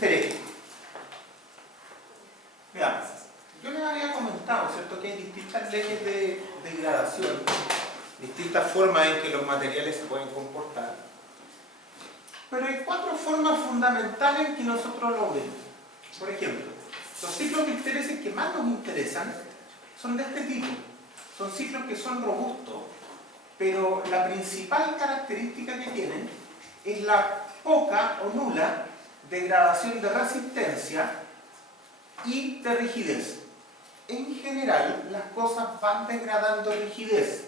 interés. Veamos. Yo les había comentado, ¿cierto?, que hay distintas leyes de degradación, distintas formas en que los materiales se pueden comportar. Pero hay 4 formas fundamentales en que nosotros lo vemos. Por ejemplo, los ciclos de intereses que más nos interesan son de este tipo. Son ciclos que son robustos, pero la principal característica que tienen es la poca o nula degradación de resistencia y de rigidez. En general, las cosas van degradando rigidez,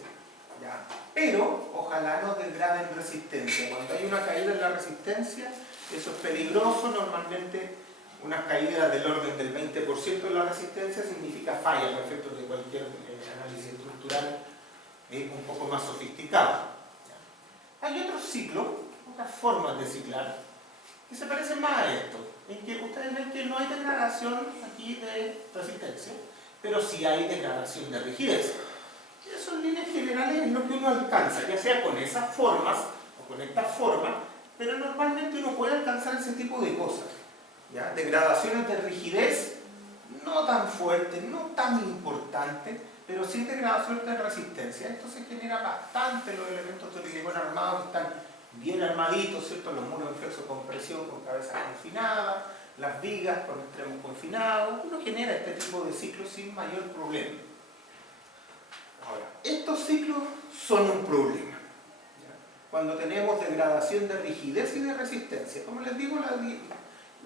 ¿ya? Pero ojalá no degraden resistencia. Cuando hay una caída en la resistencia, eso es peligroso. Normalmente una caída del orden del 20% de la resistencia significa falla a efectos de cualquier análisis estructural un poco más sofisticado, ¿ya? Hay otros ciclos, otras formas de ciclar, que se parecen más a esto, en que ustedes ven que no hay degradación aquí de resistencia, pero sí hay degradación de rigidez. Eso en líneas generales es lo que uno alcanza, ya sea con esas formas o con estas formas, pero normalmente uno puede alcanzar ese tipo de cosas, ¿ya? Degradaciones de rigidez no tan fuertes, no tan importantes, pero sí degradaciones de resistencia. Esto se genera bastante en los elementos de hormigón armado que están bien armaditos, ¿cierto? Los muros en flexo-compresión con cabeza confinada, las vigas con extremos confinados. Uno genera este tipo de ciclos sin mayor problema. Ahora, estos ciclos son un problema, ¿ya? Cuando tenemos degradación de rigidez y de resistencia. Como les digo,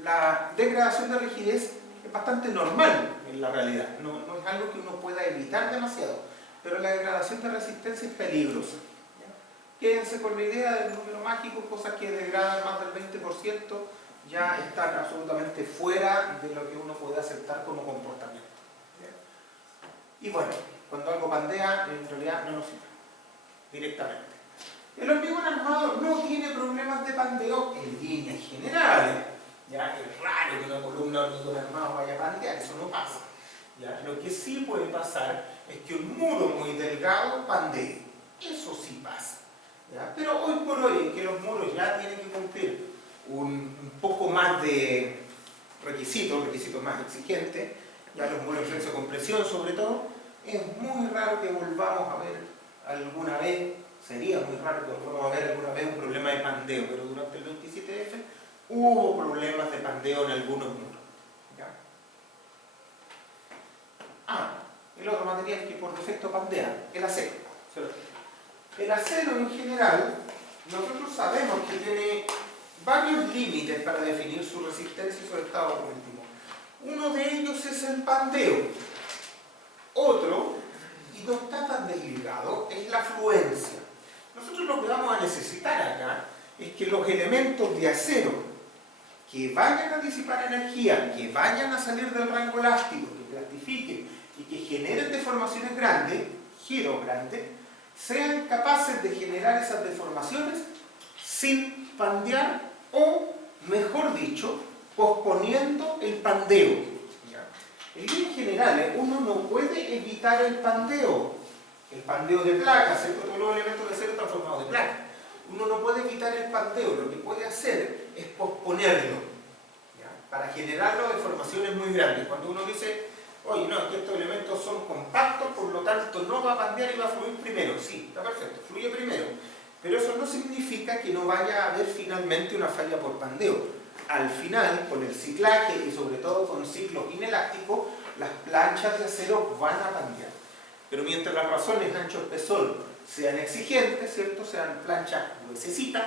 la degradación de rigidez es bastante normal en la realidad, no es algo que uno pueda evitar demasiado, pero la degradación de resistencia es peligrosa, ¿ya? Quédense con la idea del número mágico, cosas que degradan más del 20% ya están absolutamente fuera de lo que uno puede aceptar como comportamiento, ¿ya? Y bueno, cuando algo pandea, en realidad no nos sirve directamente. El hormigón armado no tiene problemas de pandeo en líneas generales. ¿Ya? Es raro que una columna de hormigón armado vaya a pandear, eso no pasa, ¿ya? Lo que sí puede pasar es que un muro muy delgado pandee, eso sí pasa, ¿ya? Pero hoy por hoy, en que los muros ya tienen que cumplir un poco más de requisitos más exigentes, ya los muros de flexo-compresión sobre todo, es muy raro que volvamos a ver alguna vez, sería muy raro que volvamos a ver alguna vez un problema de pandeo, pero durante el 27F hubo problemas de pandeo en algunos muros, ¿ya? El otro material que por defecto pandea, el acero. El acero en general, nosotros sabemos que tiene varios límites para definir su resistencia y su estado último. Uno de ellos es el pandeo. Otro, y no está tan desligado, es la fluencia. Nosotros lo que vamos a necesitar acá es que los elementos de acero que vayan a disipar energía, que vayan a salir del rango elástico, que plastifiquen y que generen deformaciones grandes, giros grandes, sean capaces de generar esas deformaciones sin pandear o, mejor dicho, posponiendo el pandeo. En líneas generales, uno no puede evitar el pandeo de placas, ¿cierto? Todos los elementos de acero están formados de placas. Uno no puede evitar el pandeo, lo que puede hacer es posponerlo, ¿ya? Para generarlo de deformaciones muy grandes. Cuando uno dice, oye, no, es que estos elementos son compactos, por lo tanto no va a pandear y va a fluir primero. Sí, está perfecto, fluye primero. Pero eso no significa que no vaya a haber finalmente una falla por pandeo. Al final, con el ciclaje y sobre todo con ciclos inelásticos, las planchas de acero van a pandear. Pero mientras las razones ancho-espesor sean exigentes, ¿cierto? Sean planchas gruesecitas,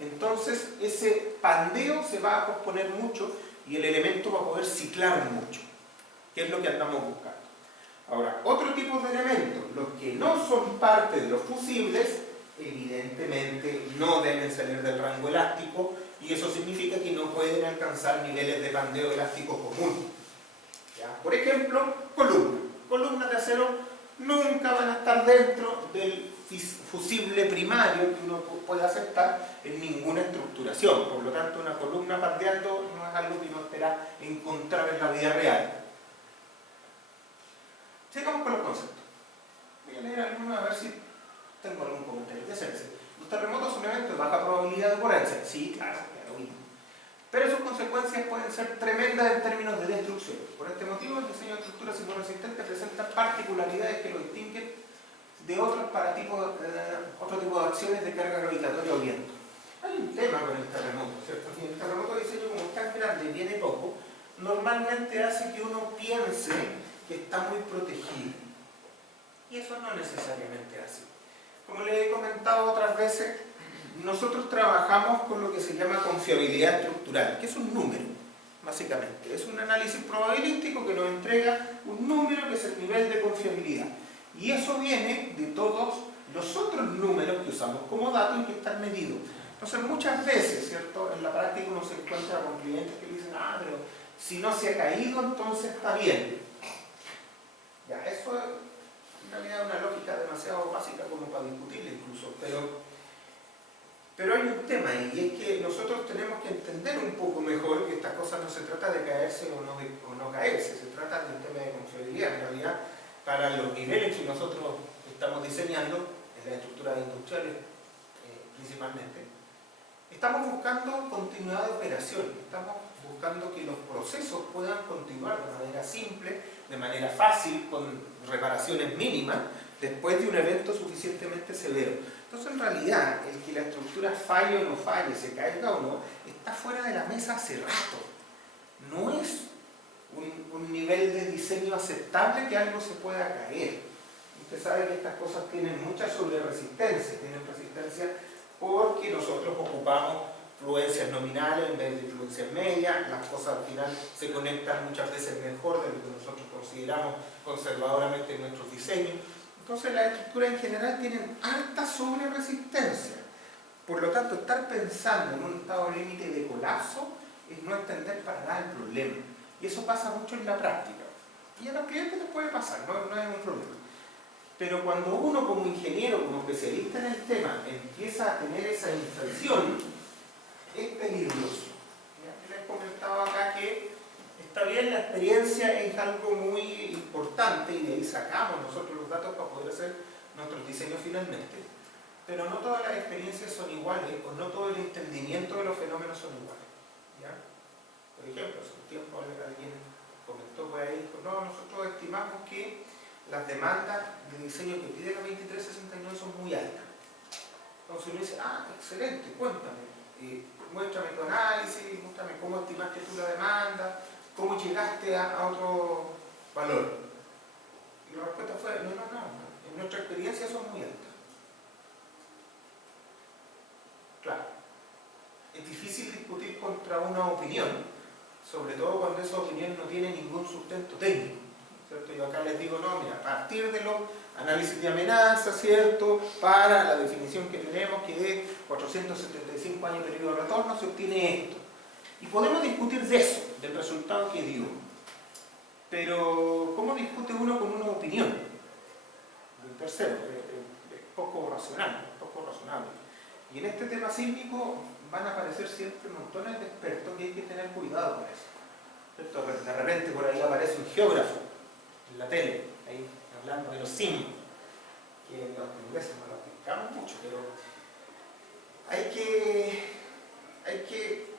entonces ese pandeo se va a posponer mucho y el elemento va a poder ciclar mucho, que es lo que andamos buscando. Ahora, otro tipo de elementos, los que no son parte de los fusibles, evidentemente no deben salir del rango elástico y eso significa que no pueden alcanzar niveles de pandeo elástico común. ¿Ya? Por ejemplo, columnas de acero nunca van a estar dentro del fusible primario que uno puede aceptar en ninguna estructuración. Por lo tanto, una columna pandeando no es algo que uno espera encontrar en la vida real. Sigamos con los conceptos. Voy a leer algunos a ver si tengo algún comentario que hacerse. Los terremotos son eventos de baja probabilidad de ocurrencia. Sí, claro, ya lo mismo. pero sus consecuencias pueden ser tremendas en términos de destrucción. Por este motivo, el diseño de estructuras sismoresistentes presenta particularidades que lo distinguen de otro tipo de acciones de carga gravitatoria o viento. Hay un tema con el terremoto, ¿cierto? Y el terremoto de diseño, como es tan grande y viene poco, normalmente hace que uno piense que está muy protegido. Y eso no necesariamente es así. Como les he comentado otras veces, nosotros trabajamos con lo que se llama confiabilidad estructural, que es un número, básicamente. Es un análisis probabilístico que nos entrega un número que es el nivel de confiabilidad. Y eso viene de todos los otros números que usamos como datos y que están medidos. Entonces, muchas veces, ¿cierto? En la práctica uno se encuentra con clientes que dicen, pero si no se ha caído, entonces está bien. Ya, eso es en realidad una lógica demasiado básica como para discutirla incluso, pero hay un tema ahí, y es que nosotros tenemos que entender un poco mejor que estas cosas no se trata de caerse o no caerse, se trata de un tema de confiabilidad. En realidad, para los niveles que nosotros estamos diseñando, en las estructuras industriales principalmente, estamos buscando continuidad de operación, estamos buscando que los procesos puedan continuar de manera simple, de manera fácil, con reparaciones mínimas, después de un evento suficientemente severo. Entonces, en realidad, el que la estructura falle o no falle, se caiga o no, está fuera de la mesa hace rato. No es un nivel de diseño aceptable que algo se pueda caer. Usted sabe que estas cosas tienen mucha sobreresistencia, tienen resistencia porque nosotros ocupamos fluencias nominales en vez de fluencias medias, las cosas al final se conectan muchas veces mejor de lo que nosotros consideramos conservadoramente en nuestros diseños. Entonces las estructuras en general tienen alta sobreresistencia. Por lo tanto, estar pensando en un estado límite de colapso es no entender para nada el problema. Y eso pasa mucho en la práctica. Y a los clientes les puede pasar, no es un problema. Pero cuando uno como ingeniero, como especialista en el tema, empieza a tener esa inflexión, es peligroso. Ya les he comentado acá que está bien, la experiencia es algo muy importante y de ahí sacamos nosotros los datos para poder hacer nuestros diseños finalmente. Pero no todas las experiencias son iguales o no todo el entendimiento de los fenómenos son iguales. ¿Ya? Por ejemplo, hace un tiempo alguien comentó por ahí, dijo, no, nosotros estimamos que las demandas de diseño que pide la 2369 son muy altas. Entonces uno dice, excelente, cuéntame, muéstrame tu análisis, muéstrame cómo estimaste tú la demanda, cómo llegaste a otro valor. Y la respuesta fue, no, en nuestra experiencia son muy altas. Claro, es difícil discutir contra una opinión, sobre todo cuando esa opinión no tiene ningún sustento técnico, ¿cierto? Yo acá les digo, no, mira, a partir de los análisis de amenaza, ¿cierto? Para la definición que tenemos, que es 475 años de periodo de retorno, se obtiene esto. Y podemos discutir de eso, del resultado que dio. Pero, ¿cómo discute uno con una opinión? El tercero, es poco racional, poco razonable. Y en este tema sísmico van a aparecer siempre montones de expertos que hay que tener cuidado con eso. ¿Cierto? De repente por ahí aparece un geógrafo en la tele, ahí hablando de los sismos, que los ingleses no lo explicamos mucho, pero hay que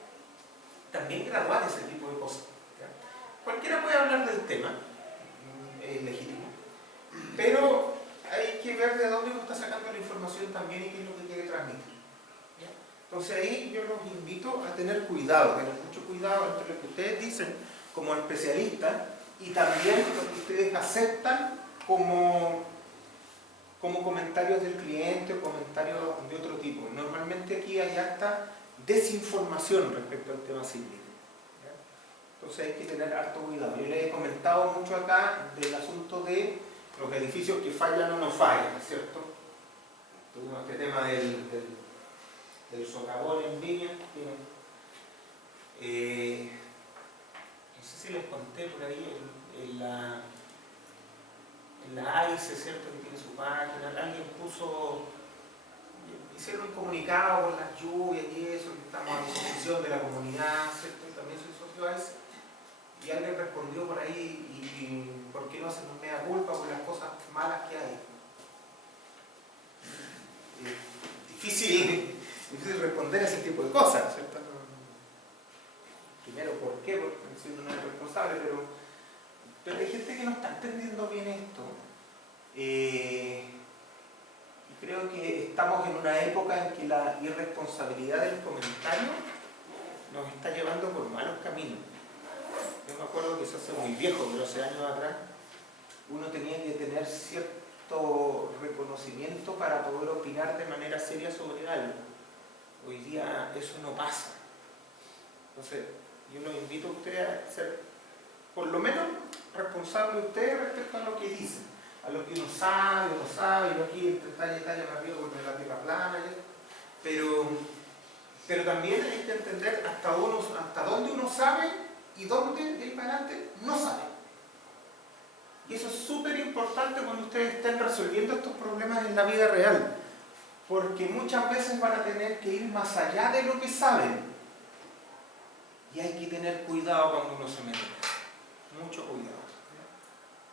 también graduar ese tipo de cosas. ¿Ya? Cualquiera puede hablar del tema, es legítimo, pero hay que ver de dónde uno está sacando la información también y qué es lo que quiere transmitir. ¿Ya? Entonces ahí yo los invito a tener cuidado, tener mucho cuidado entre lo que ustedes dicen como especialistas y también lo que ustedes aceptan como comentarios del cliente o comentarios de otro tipo. Normalmente aquí hay harta desinformación respecto al tema sísmico. Entonces hay que tener harto cuidado. Yo les he comentado mucho acá del asunto de los edificios que fallan o no fallan, ¿cierto? Tuvimos este tema del socavón en Viña. No sé si les conté por ahí en la AICE, ¿cierto? Que tiene su página. Alguien hicieron un comunicado con las lluvias y eso, que estamos a disposición de la comunidad, ¿cierto? Y también soy socio de AICE. Y alguien respondió por ahí, y ¿por qué no hacen un mea culpa por las cosas malas que hay? Difícil responder a ese tipo de cosas, ¿cierto? primero, ¿por qué? Porque siendo no es responsable, pero hay gente que no está entendiendo bien esto. Y creo que estamos en una época en que la irresponsabilidad del comentario nos está llevando por malos caminos. Yo me acuerdo que eso hace muy viejo, pero hace años atrás, uno tenía que tener cierto reconocimiento para poder opinar de manera seria sobre algo. Hoy día eso no pasa. Entonces, yo los invito a ustedes a ser, por lo menos, responsables ustedes respecto a lo que dicen, a lo que uno sabe o no sabe, yo aquí entre talla y talla me río porque la tierra plana, pero también hay que entender hasta dónde uno sabe y dónde de ahí para adelante no sabe. Y eso es súper importante cuando ustedes estén resolviendo estos problemas en la vida real, porque muchas veces van a tener que ir más allá de lo que saben. Y hay que tener cuidado cuando uno se mete. Mucho cuidado.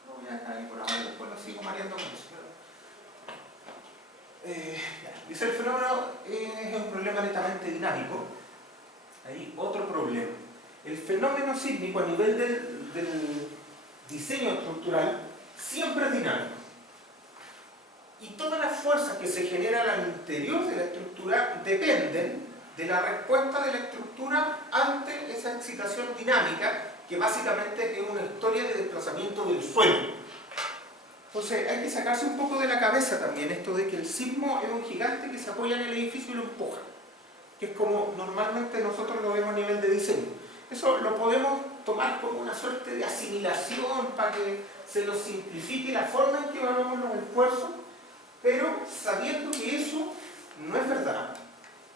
No voy a dejar ahí por ahora, después lo sigo mareando con eso. Dice el fenómeno es un problema netamente dinámico. Hay otro problema. El fenómeno sísmico a nivel del diseño estructural siempre es dinámico. Y todas las fuerzas que se generan al interior de la estructura dependen de la respuesta de la estructura ante esa excitación dinámica, que básicamente es una historia de desplazamiento del suelo. Entonces hay que sacarse un poco de la cabeza también esto de que el sismo es un gigante que se apoya en el edificio y lo empuja, que es como normalmente nosotros lo vemos a nivel de diseño. Eso lo podemos tomar como una suerte de asimilación para que se nos simplifique la forma en que evaluamos los esfuerzos, pero sabiendo que eso no es verdad,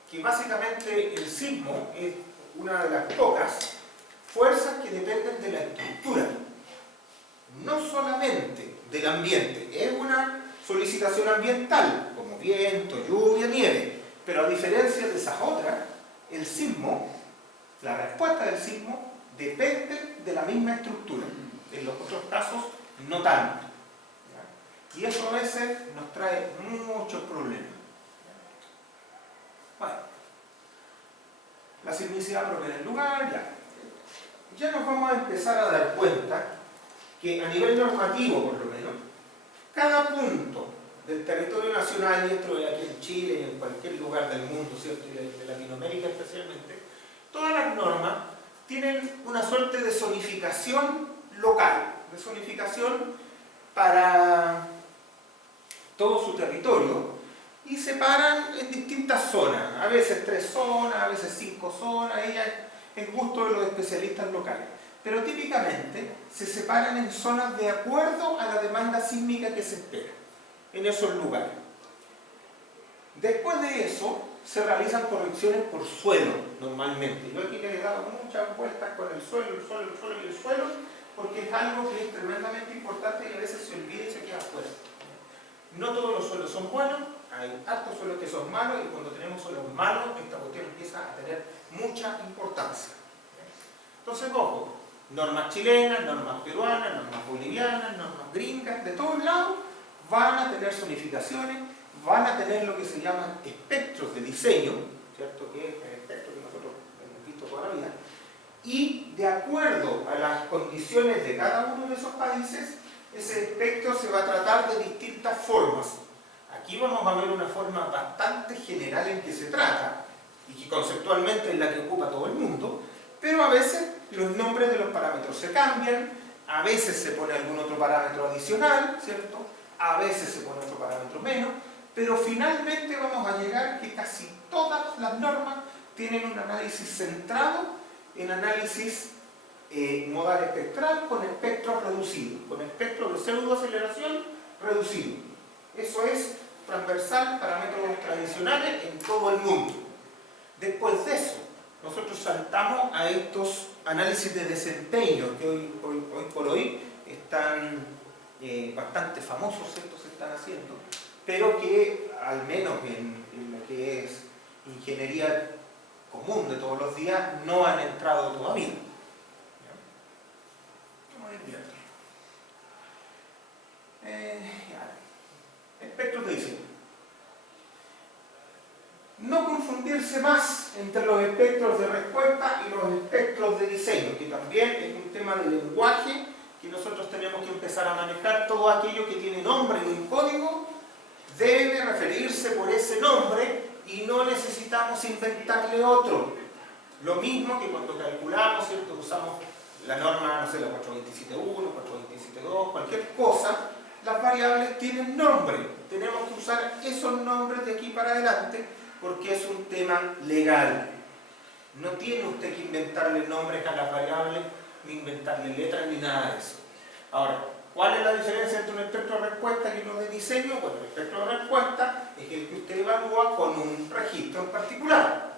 que básicamente el sismo es una de las pocas fuerzas que dependen de la estructura, no solamente del ambiente. Es una solicitación ambiental, como viento, lluvia, nieve, pero a diferencia de esas otras, el sismo, la respuesta del sismo, depende de la misma estructura. En los otros casos, no tanto. Y eso a veces nos trae muchos problemas. Bueno, la sismicidad proviene del lugar, ya nos vamos a empezar a dar cuenta que a nivel normativo, por lo menos, cada punto del territorio nacional, y esto aquí en Chile y en cualquier lugar del mundo, ¿cierto? Y de Latinoamérica especialmente, todas las normas tienen una suerte de zonificación local, de zonificación para todo su territorio, y separan en distintas zonas, a veces 3 zonas, a veces 5 zonas, ella es gusto de los especialistas locales. Pero típicamente se separan en zonas de acuerdo a la demanda sísmica que se espera en esos lugares. Después de eso se realizan correcciones por suelo normalmente. Yo aquí les he dado muchas vueltas con el suelo y el suelo, porque es algo que es tremendamente importante y a veces se olvida y se queda fuera. No todos los suelos son buenos, hay hartos suelos que son malos, y cuando tenemos suelos malos, esta cuestión empieza a tener mucha importancia. Entonces, ojo, normas chilenas, normas peruanas, normas bolivianas, normas gringas, de todos lados, van a tener zonificaciones, van a tener lo que se llaman espectros de diseño, ¿cierto? Que es el espectro que nosotros hemos visto toda la vida, y de acuerdo a las condiciones de cada uno de esos países, ese espectro se va a tratar de distintas formas. Aquí vamos a ver una forma bastante general en que se trata, y que conceptualmente es la que ocupa todo el mundo, pero a veces los nombres de los parámetros se cambian, a veces se pone algún otro parámetro adicional, ¿cierto? A veces se pone otro parámetro menos, pero finalmente vamos a llegar que casi todas las normas tienen un análisis centrado en análisis modal espectral con espectros reducidos, con espectros de pseudoaceleración reducido. Eso es transversal para métodos tradicionales en todo el mundo. Después de eso, nosotros saltamos a estos análisis de desempeño que hoy por hoy están bastante famosos, ¿cierto? Se están haciendo, pero que al menos en lo que es ingeniería común de todos los días no han entrado todavía. Espectros de diseño. No confundirse más entre los espectros de respuesta y los espectros de diseño, que también es un tema de lenguaje que nosotros tenemos que empezar a manejar. Todo aquello que tiene nombre en un código debe referirse por ese nombre y no necesitamos inventarle otro. Lo mismo que cuando calculamos, ¿cierto? Usamos la norma, no sé, la 427.1, 427.2, cualquier cosa, las variables tienen nombre. Tenemos que usar esos nombres de aquí para adelante porque es un tema legal. No tiene usted que inventarle nombres a las variables, ni inventarle letras, ni nada de eso. Ahora, ¿cuál es la diferencia entre un espectro de respuesta y uno de diseño? Bueno, el espectro de respuesta es el que usted evalúa con un registro en particular.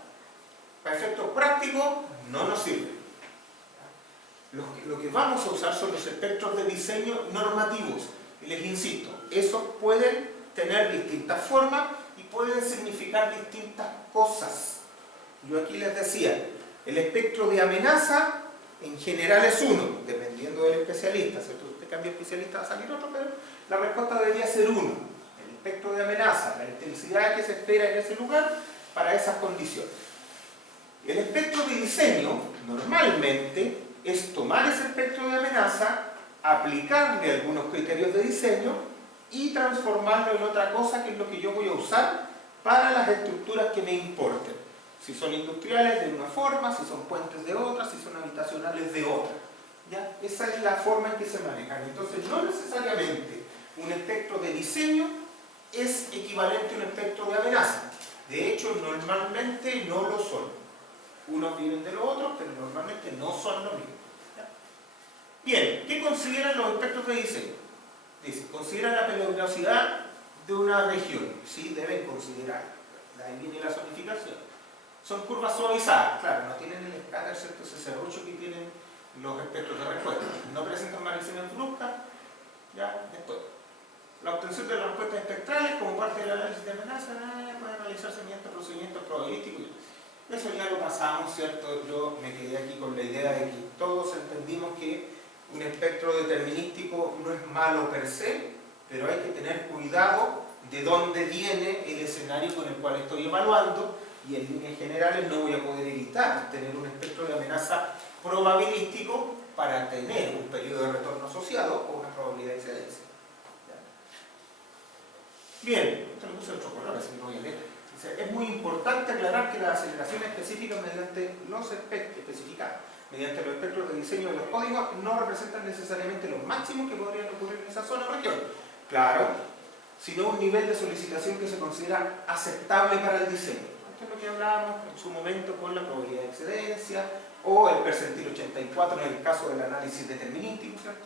Para efectos prácticos no nos sirve. Lo que vamos a usar son los espectros de diseño normativos. Y les insisto, esos pueden tener distintas formas y pueden significar distintas cosas. Yo aquí les decía, el espectro de amenaza en general es 1, dependiendo del especialista. Si usted cambia de especialista va a salir otro, pero la respuesta debería ser 1. El espectro de amenaza, la intensidad que se espera en ese lugar para esas condiciones. El espectro de diseño, normalmente, es tomar ese espectro de amenaza, aplicarle algunos criterios de diseño y transformarlo en otra cosa que es lo que yo voy a usar para las estructuras que me importen. Si son industriales de una forma, si son puentes de otra, si son habitacionales de otra. ¿Ya? Esa es la forma en que se manejan. Entonces, no necesariamente un espectro de diseño es equivalente a un espectro de amenaza. De hecho, normalmente no lo son. Unos vienen de los otros, pero normalmente no son lo mismo. ¿Ya? Bien, ¿qué consideran los espectros de diseño? Dice, consideran la peligrosidad de una región. Sí, deben considerar. Ahí viene la zonificación. Son curvas suavizadas, claro, no tienen el escáner, ¿cierto? Ese serrucho que tienen los espectros de respuesta. No presentan variaciones bruscas, ya, después. La obtención de las respuestas espectrales como parte del análisis de amenaza puede realizarse mediante procedimientos probabilísticos. Eso ya lo pasamos, ¿cierto? Yo me quedé aquí con la idea de que todos entendimos que un espectro determinístico no es malo per se, pero hay que tener cuidado de dónde viene el escenario con el cual estoy evaluando. Y en líneas generales no voy a poder evitar tener un espectro de amenaza probabilístico para tener un periodo de retorno asociado o una probabilidad de excedencia. ¿Ya? Bien, esto lo puse en otro color, así que no voy a leer. Dice, es muy importante aclarar que las aceleraciones específicas mediante los espectros de diseño de los códigos no representan necesariamente los máximos que podrían ocurrir en esa zona o región. Claro, sino un nivel de solicitación que se considera aceptable para el diseño. Esto es lo que hablábamos en su momento con la probabilidad de excedencia o el percentil 84 en el caso del análisis determinístico, ¿cierto?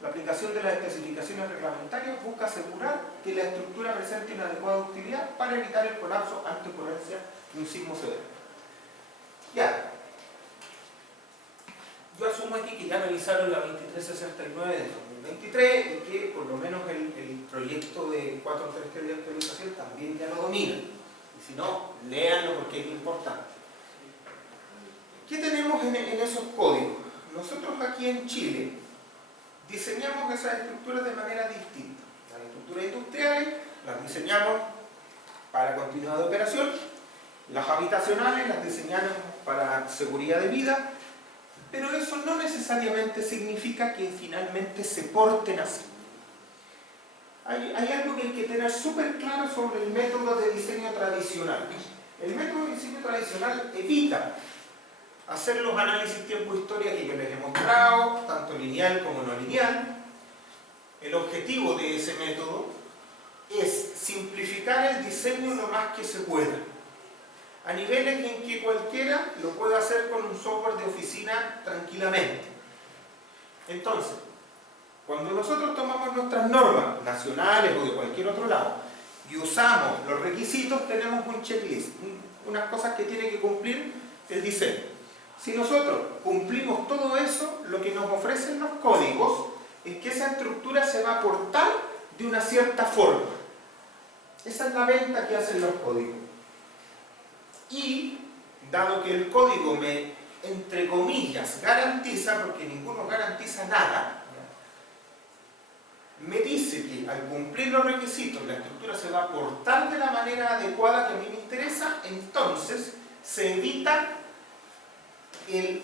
La aplicación de las especificaciones reglamentarias busca asegurar que la estructura presente una adecuada utilidad para evitar el colapso ante ocurrencia de un sismo severo. Ya. Yo asumo aquí que ya revisaron la 2369 de 2023 y que por lo menos el proyecto de 433 de actualización también ya lo domina. Si no, léanlo porque es importante. ¿Qué tenemos en esos códigos? Nosotros aquí en Chile diseñamos esas estructuras de manera distinta. Las estructuras industriales las diseñamos para continuidad de operación, las habitacionales las diseñamos para seguridad de vida, pero eso no necesariamente significa que finalmente se porten así. Hay algo que hay que tener súper claro sobre el método de diseño tradicional. El método de diseño tradicional evita hacer los análisis tiempo-historia que yo les he mostrado, tanto lineal como no lineal. El objetivo de ese método es simplificar el diseño lo más que se pueda, a niveles en que cualquiera lo pueda hacer con un software de oficina tranquilamente. Entonces, cuando nosotros tomamos nuestras normas nacionales o de cualquier otro lado y usamos los requisitos, tenemos un checklist, unas cosas que tiene que cumplir el diseño. Si nosotros cumplimos todo eso, lo que nos ofrecen los códigos es que esa estructura se va a portar de una cierta forma. Esa es la venta que hacen los códigos. Y, dado que el código me, entre comillas, garantiza, porque ninguno garantiza nada, me dice que al cumplir los requisitos la estructura se va a portar de la manera adecuada que a mí me interesa, entonces se evita el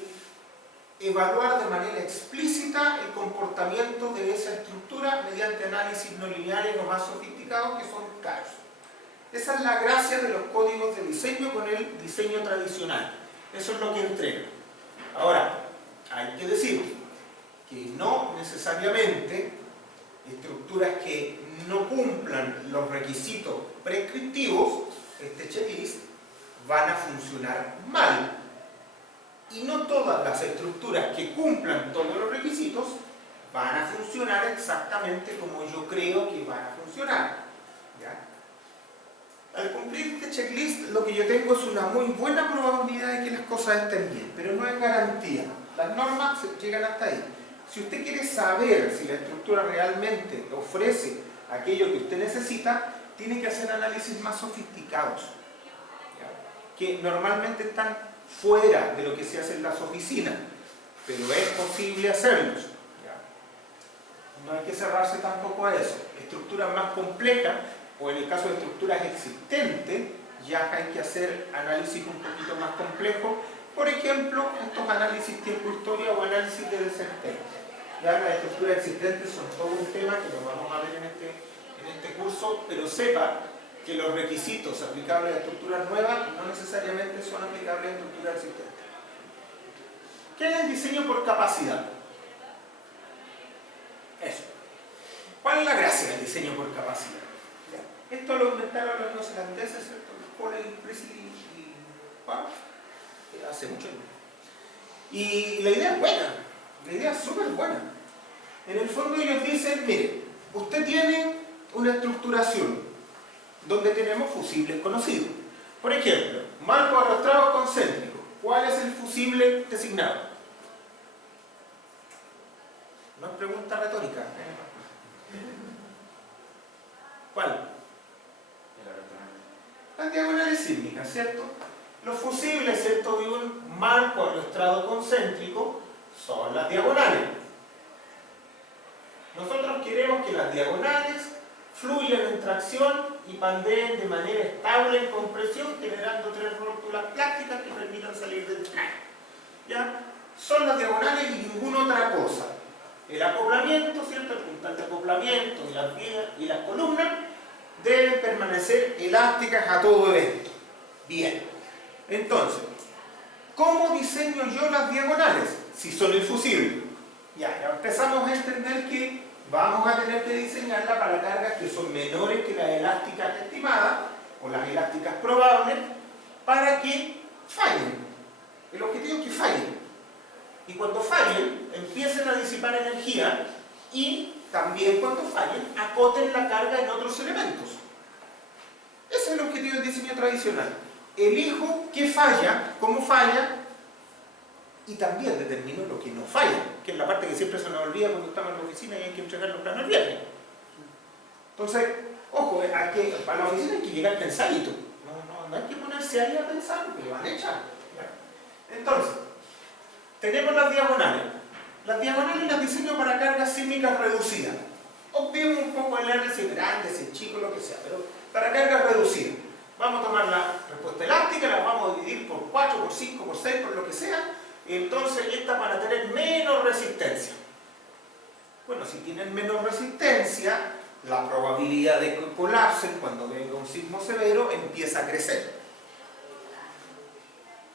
evaluar de manera explícita el comportamiento de esa estructura mediante análisis no lineales los más sofisticados, que son caros. Esa es la gracia de los códigos de diseño con el diseño tradicional. Eso es lo que entrega. Ahora, hay que decir que no necesariamente estructuras que no cumplan los requisitos prescriptivos, este checklist, van a funcionar mal. Y no todas las estructuras que cumplan todos los requisitos van a funcionar exactamente como yo creo que van a funcionar. ¿Ya? Al cumplir este checklist, lo que yo tengo es una muy buena probabilidad de que las cosas estén bien, pero no es garantía. Las normas llegan hasta ahí. Si usted quiere saber si la estructura realmente ofrece aquello que usted necesita, tiene que hacer análisis más sofisticados, ¿ya? Que normalmente están fuera de lo que se hace en las oficinas, pero es posible hacerlos, ¿ya? No hay que cerrarse tampoco a eso. Estructuras más complejas, o en el caso de estructuras existentes, ya hay que hacer análisis un poquito más complejos. Por ejemplo, estos análisis tiempo-historia o análisis de desempeño. Ya las estructuras existentes son todo un tema que lo vamos a ver en este curso, pero sepa que los requisitos aplicables a estructuras nuevas no necesariamente son aplicables a estructuras existentes. ¿Qué es el diseño por capacidad? Eso. ¿Cuál es la gracia del diseño por capacidad? ¿Ya? Esto lo inventaron los neozelandeses, ¿cierto? Colin, Priestley y Park, hace mucho tiempo. Y la idea es buena, la idea es súper buena. En el fondo ellos dicen, mire, usted tiene una estructuración donde tenemos fusibles conocidos. Por ejemplo, marco arrastrado concéntrico. ¿Cuál es el fusible designado? No es pregunta retórica. ¿Cuál? Las diagonales sísmicas, ¿cierto? Los fusibles, ¿cierto?, de un marco arrastrado concéntrico son las diagonales. Nosotros queremos que las diagonales fluyan en tracción y pandeen de manera estable en compresión, generando tres rótulas plásticas que permitan salir del plano. ¿Ya? Son las diagonales y ninguna otra cosa. El acoplamiento, ¿cierto?, el puntal de acoplamiento y las vigas y las columnas deben permanecer elásticas a todo esto. Bien. Entonces, ¿cómo diseño yo las diagonales? Si son el fusible. Ya empezamos a entender que vamos a tener que diseñarla para cargas que son menores que las elásticas estimadas o las elásticas probables para que fallen. El objetivo es que fallen. Y cuando fallen, empiecen a disipar energía y también cuando fallen, acoten la carga en otros elementos. Ese es el objetivo del diseño tradicional. Elijo qué falla, cómo falla, y también determino lo que no falla, que es la parte que siempre se nos olvida cuando estamos en la oficina y hay que entregar los planos el viernes. Entonces, ojo, para la oficina hay que llegar pensadito. No hay que ponerse ahí a pensar porque le van a echar. Entonces, tenemos las diagonales. Las diagonales las diseño para cargas sísmicas reducidas. Obviemos un poco el R si es grande, si es chico, lo que sea, pero para cargas reducidas. Vamos a tomar la respuesta elástica, la vamos a dividir por 4, por 5, por 6, por lo que sea. Entonces estas van a tener menos resistencia. Bueno, si tienen menos resistencia, la probabilidad de que colapsen cuando venga un sismo severo empieza a crecer.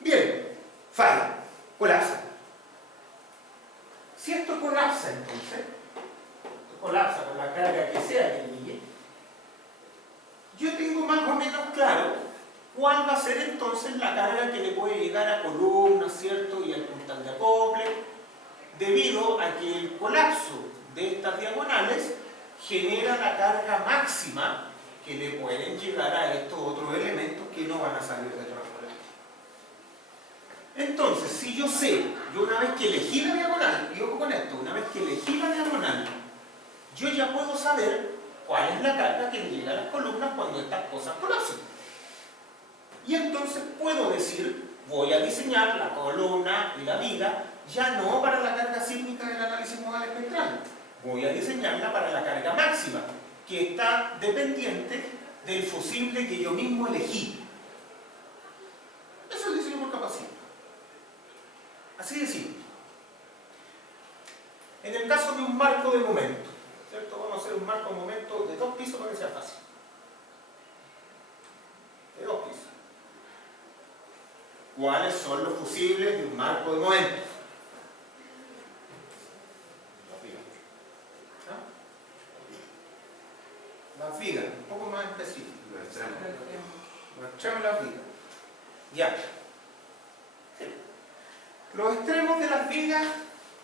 Bien, falla, colapsa. Si esto colapsa entonces, colapsa con la carga que sea que llegue, yo tengo más o menos claro cuál va a ser entonces la carga que le puede llegar a columnas, ¿cierto?, y al puntal de acople, debido a que el colapso de estas diagonales genera la carga máxima que le pueden llegar a estos otros elementos que no van a salir de la diagonal. Entonces, si yo sé, yo una vez que elegí la diagonal, y ojo con esto, una vez que elegí la diagonal, yo ya puedo saber cuál es la carga que le llega a las columnas cuando estas cosas colapsen. Y entonces puedo decir, voy a diseñar la columna y la viga ya no para la carga sísmica del análisis modal espectral, voy a diseñarla para la carga máxima, que está dependiente del fusible que yo mismo elegí. Eso es el diseño por capacidad. Así de simple. En el caso de un marco de momento, ¿cierto? Vamos a hacer un marco de momento de 2 pisos para que sea fácil. De 2 pisos. ¿Cuáles son los fusibles de un marco de momento? Las vigas, un poco más específico. Los extremos de las vigas. Ya. Los extremos de las vigas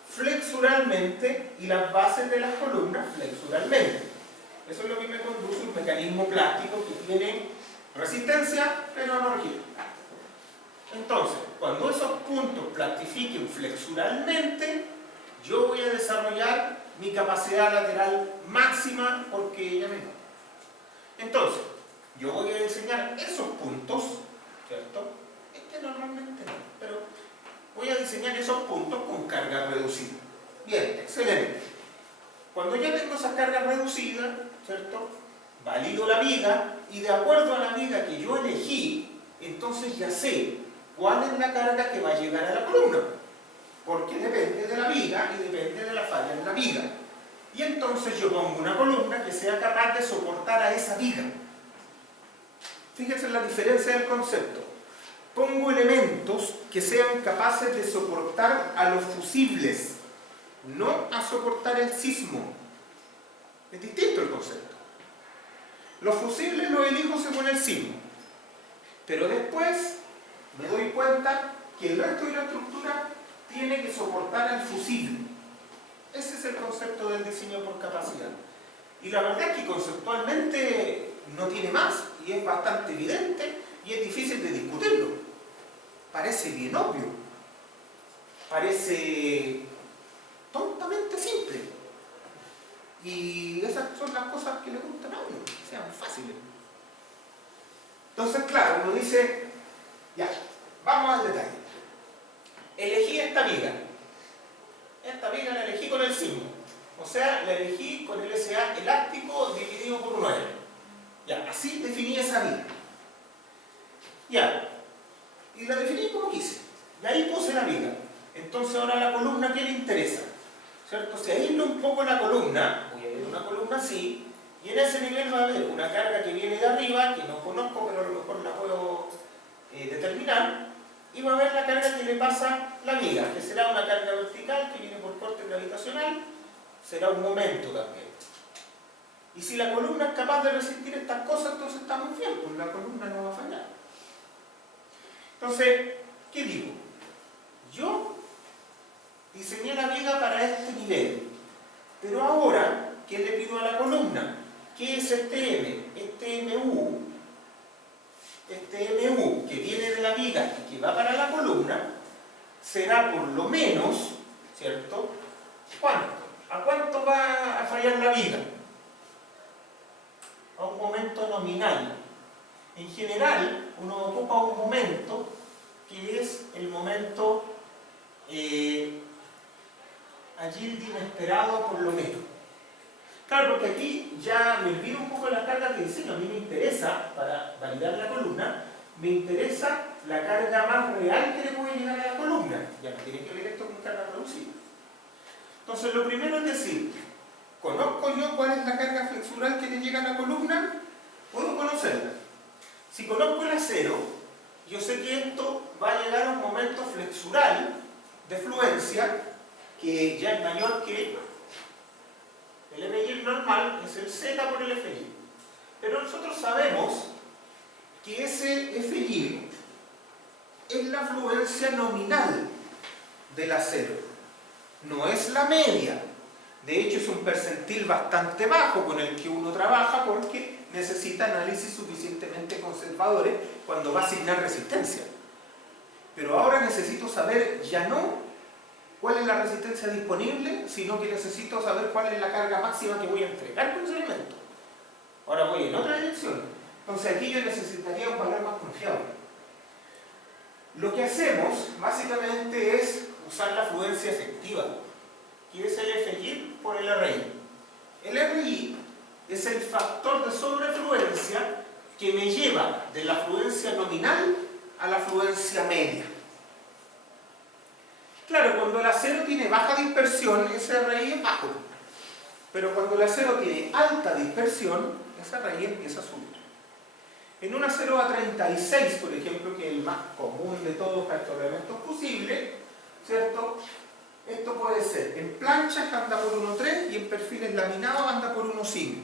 flexuralmente y las bases de las columnas flexuralmente. Eso es lo que me conduce a un mecanismo plástico que tiene resistencia, pero no rigidez. Entonces, cuando esos puntos plastifiquen flexuralmente, yo voy a desarrollar mi capacidad lateral máxima porque ya me va. Entonces, yo voy a diseñar esos puntos, ¿cierto? Normalmente no, pero voy a diseñar esos puntos con carga reducida. Bien, excelente. Cuando ya tengo esa carga reducida, ¿cierto? Valido la viga y de acuerdo a la viga que yo elegí, entonces ya sé cuál es la carga que va a llegar a la columna. Porque depende de la viga y depende de la falla en la viga. Y entonces yo pongo una columna que sea capaz de soportar a esa viga. Fíjense en la diferencia del concepto. Pongo elementos que sean capaces de soportar a los fusibles, no a soportar el sismo. Es distinto el concepto. Los fusibles los elijo según el sismo. Pero después me doy cuenta que el resto de la estructura tiene que soportar al fusible. Ese es el concepto del diseño por capacidad. Y la verdad es que conceptualmente no tiene más y es bastante evidente y es difícil de discutirlo. Parece bien obvio. Parece tontamente simple. Y esas son las cosas que le gustan a uno, que sean fáciles. Entonces, claro, uno dice, ya, vamos al detalle. Elegí esta viga. Esta viga la elegí con el sismo. O sea, la elegí con el SA elástico dividido por 9. Ya, así definí esa viga. Ya. Y la definí como quise. Y ahí puse la viga. Entonces ahora la columna, ¿qué le interesa? ¿Cierto? Si aíslo un poco la columna, voy a ver una columna así, y en ese nivel va a haber una carga que viene de arriba, que no conozco, pero a lo mejor la puedo determinar, y va a haber la carga que le pasa la viga, que será una carga vertical que viene por corte gravitacional, será un momento también. Y si la columna es capaz de resistir estas cosas, entonces estamos bien, pues la columna no va a fallar. Entonces, ¿qué digo? Yo diseñé la viga para este nivel, pero ahora, ¿qué le pido a la columna? ¿Qué es este M? Este MU que viene de la viga y que va para la columna, será por lo menos, ¿cierto? ¿Cuánto? ¿A cuánto va a fallar la viga? A un momento nominal. En general, uno ocupa un momento que es el momento allí inesperado por lo menos. Claro, porque aquí ya me olvido un poco de las cargas de diseño. A mí me interesa, para validar la columna, me interesa la carga más real que le puede llegar a la columna. Ya no tiene que ver esto con carga reducida. Entonces, lo primero es decir, ¿conozco yo cuál es la carga flexural que le llega a la columna? Puedo conocerla. Si conozco el acero, yo sé que esto va a llegar a un momento flexural de fluencia que ya es mayor que el MY normal, es el Z por el FY. Pero nosotros sabemos que ese FY es la fluencia nominal del acero, no es la media. De hecho, es un percentil bastante bajo con el que uno trabaja porque necesita análisis suficientemente conservadores cuando va a asignar resistencia. Pero ahora necesito saber ya no cuál es la resistencia disponible, sino que necesito saber cuál es la carga máxima que voy a entregar con ese elemento. Ahora voy en otra dirección. Entonces aquí yo necesitaría un valor más confiable. Lo que hacemos básicamente es usar la fluencia efectiva, que es el FY por el RI. El RI es el factor de sobrefluencia que me lleva de la fluencia nominal a la fluencia media. Claro, cuando Cuando el acero tiene baja dispersión, ese RI es bajo. Pero cuando el acero tiene alta dispersión, ese RI empieza a subir. En un acero A36, por ejemplo, que es el más común de todos estos elementos posibles, ¿cierto? Esto puede ser, en planchas anda por 1,3 y en perfiles laminados anda por 1,5.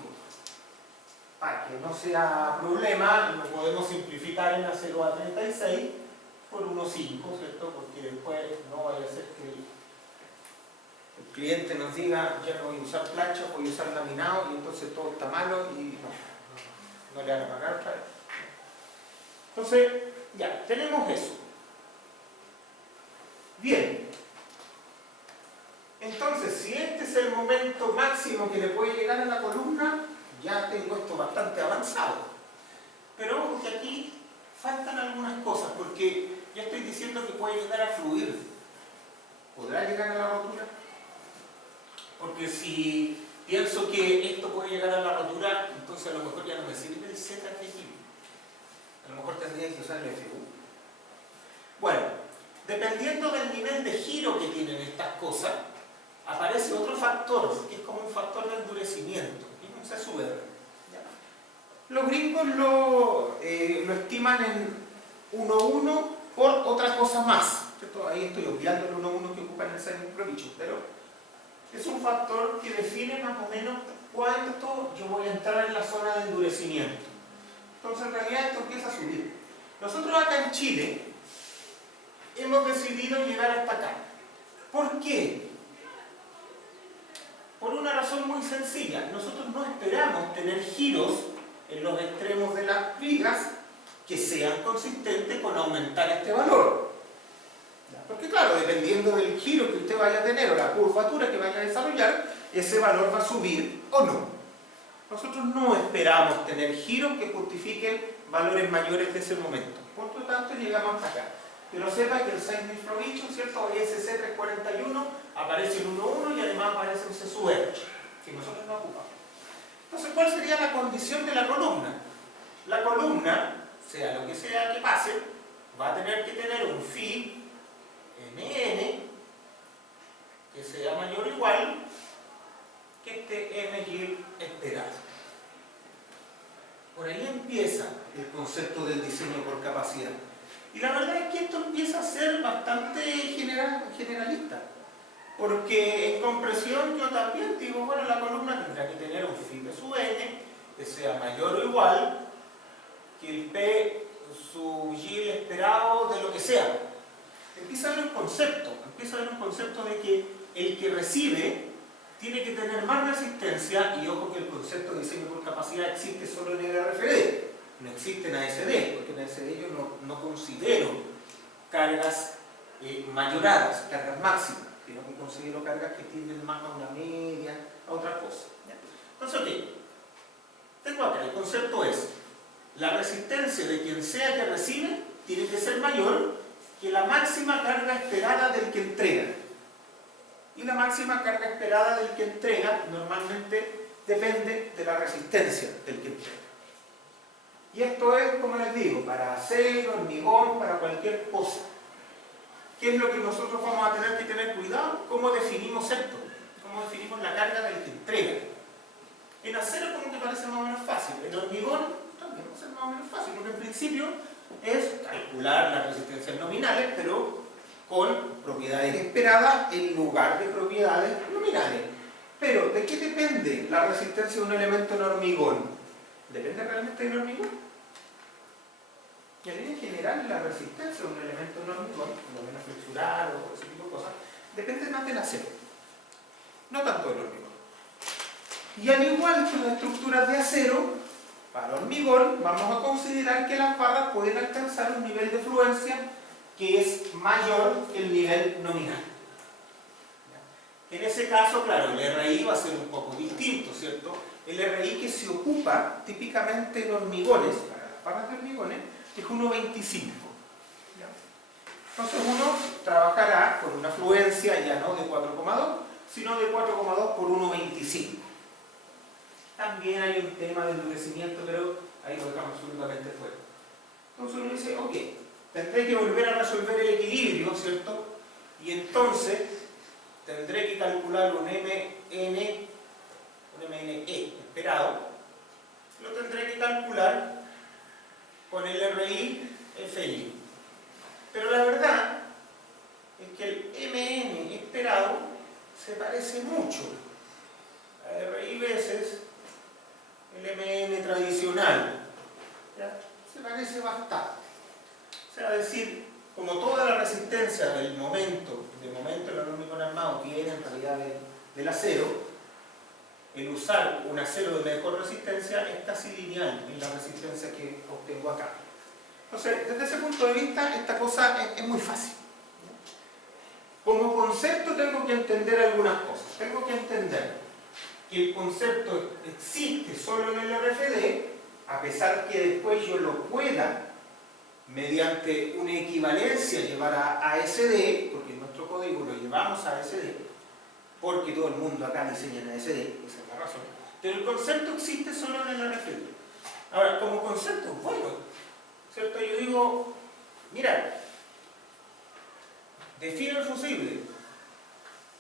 Para que no sea problema, lo podemos simplificar en acero A36 por 1,5, ¿cierto? Porque después no vaya a ser que el cliente nos diga, ya no voy a usar plancha, voy a usar laminado y entonces todo está malo y no le van a pagar para eso. Entonces, ya, tenemos eso. Bien. Entonces, si este es el momento máximo que le puede llegar a la columna, ya tengo esto bastante avanzado. Pero ojo que aquí faltan algunas cosas, porque ya estoy diciendo que puede llegar a fluir. ¿Podrá llegar a la rotura? Porque si pienso que esto puede llegar a la rotura, entonces a lo mejor ya no me sirve el ZFG. A lo mejor tendría que usar el FU. Bueno, dependiendo del nivel de giro que tienen estas cosas, aparece otro factor, que es como un factor de endurecimiento, que es un CSUR. Los gringos lo estiman en 1,1 por otra cosa más, ¿cierto? Ahí estoy obviando el 1,1 que ocupa en el Simon Provision, pero es un factor que define más o menos cuánto yo voy a entrar en la zona de endurecimiento. Entonces en realidad esto empieza a subir. Nosotros acá en Chile hemos decidido llegar hasta acá. ¿Por qué? Por una razón muy sencilla. Nosotros no esperamos tener giros en los extremos de las vigas que sean consistentes con aumentar este valor. Porque claro, dependiendo del giro que usted vaya a tener o la curvatura que vaya a desarrollar, ese valor va a subir o no. Nosotros no esperamos tener giros que justifiquen valores mayores de ese momento. Por lo tanto, llegamos hasta acá. Pero sepa que el Seismic Provision, ¿cierto? ESC 341 aparece en 1,1 y además aparece un CSUR, que nosotros no ocupamos. Entonces, ¿cuál sería la condición de la columna? La columna, sea lo que sea que pase, va a tener que tener un phi MN que sea mayor o igual que este MG esperado. Por ahí empieza el concepto del diseño por capacidad. Y la verdad es que esto empieza a ser bastante generalista. Porque en compresión yo también digo, bueno, la columna tendrá que tener un phi P sub n que sea mayor o igual que el P sub G esperado de lo que sea. Empieza a haber un concepto de que el que recibe tiene que tener más resistencia, y ojo que el concepto de diseño por capacidad existe solo en el RFD, no existe en ASD, porque en ASD yo no considero cargas mayoradas, cargas máximas, sino que considero cargas que tienden más a una media, a otra cosa. Entonces, ok, tengo acá, el concepto es, la resistencia de quien sea que recibe tiene que ser mayor que la máxima carga esperada del que entrega. Y la máxima carga esperada del que entrega normalmente depende de la resistencia del que entrega. Y esto es, como les digo, para acero, hormigón, para cualquier cosa. ¿Qué es lo que nosotros vamos a tener que tener cuidado? ¿Cómo definimos esto? ¿Cómo definimos la carga del que entrega? En acero como que parece más o menos fácil. En hormigón también va a ser más o menos fácil, porque en principio es calcular las resistencias nominales, pero con propiedades esperadas en lugar de propiedades nominales. Pero, ¿de qué depende la resistencia de un elemento en hormigón? ¿Depende realmente del hormigón? Y en línea general, la resistencia de un elemento en hormigón, como menos flexural o ese tipo de cosas, depende más del acero, no tanto del hormigón. Y al igual que las estructuras de acero, para hormigón vamos a considerar que las barras pueden alcanzar un nivel de fluencia que es mayor que el nivel nominal. En ese caso, claro, el RI va a ser un poco distinto, ¿cierto? El RI que se ocupa típicamente en hormigones, para las barras de hormigones, es 1,25. Entonces uno trabajará con una fluencia ya no de 4,2, sino de 4,2 por 1,25. También hay un tema de endurecimiento, pero ahí lo dejamos absolutamente fuera. Entonces uno dice, ok, tendré que volver a resolver el equilibrio, ¿cierto? Y entonces tendré que calcular un MNE esperado, lo tendré que calcular con el RI FI. Pero la verdad es que el MN esperado se parece mucho a RI veces el MN tradicional. ¿Ya? Se parece bastante. O sea, decir, como toda la resistencia del momento del hormigón armado viene en realidad del acero, el usar un acero de mejor resistencia es casi lineal en la resistencia que obtengo acá. Entonces, desde ese punto de vista, esta cosa es muy fácil. Como concepto tengo que entender algunas cosas. Tengo que entender que el concepto existe solo en el RFD, a pesar que después yo lo pueda, mediante una equivalencia, llevar a ASD, porque en nuestro código lo llevamos a ASD, porque todo el mundo acá diseña en ASD, esa es la razón. Pero el concepto existe solo en el RFD. Ahora, como concepto, bueno, ¿cierto? Yo digo, mira, defino el fusible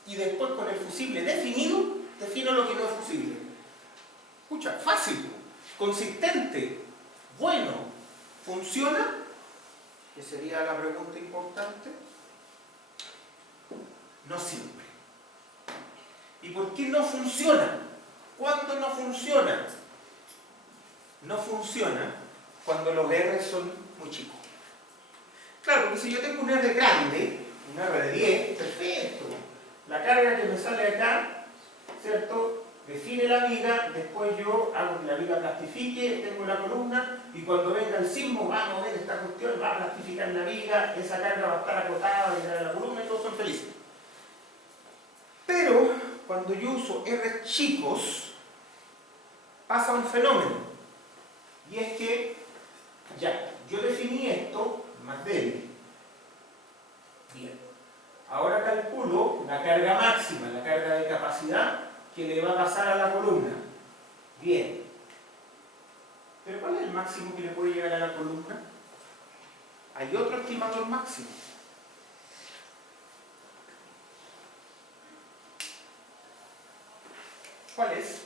y después con el fusible definido, defino lo que no es fusible. Escucha, fácil, consistente, bueno, ¿funciona? Que sería la pregunta importante. No siempre. ¿Y por qué no funciona? ¿Cuándo no funciona? No funciona cuando los R son muy chicos. Claro, porque si yo tengo un R grande, un R de 10, perfecto. La carga que me sale acá, ¿cierto? Define la viga, después yo hago que la viga plastifique, tengo la columna, y cuando venga el sismo va a mover esta cuestión, va a plastificar la viga, esa carga va a estar acotada, va a llegar a la columna y todos son felices. Pero cuando yo uso R chicos, pasa un fenómeno. Y es que, ya, yo definí esto más débil. Bien. Ahora calculo la carga máxima, la carga de capacidad que le va a pasar a la columna. Bien. ¿Pero cuál es el máximo que le puede llegar a la columna? Hay otro estimador máximo. ¿Cuál es?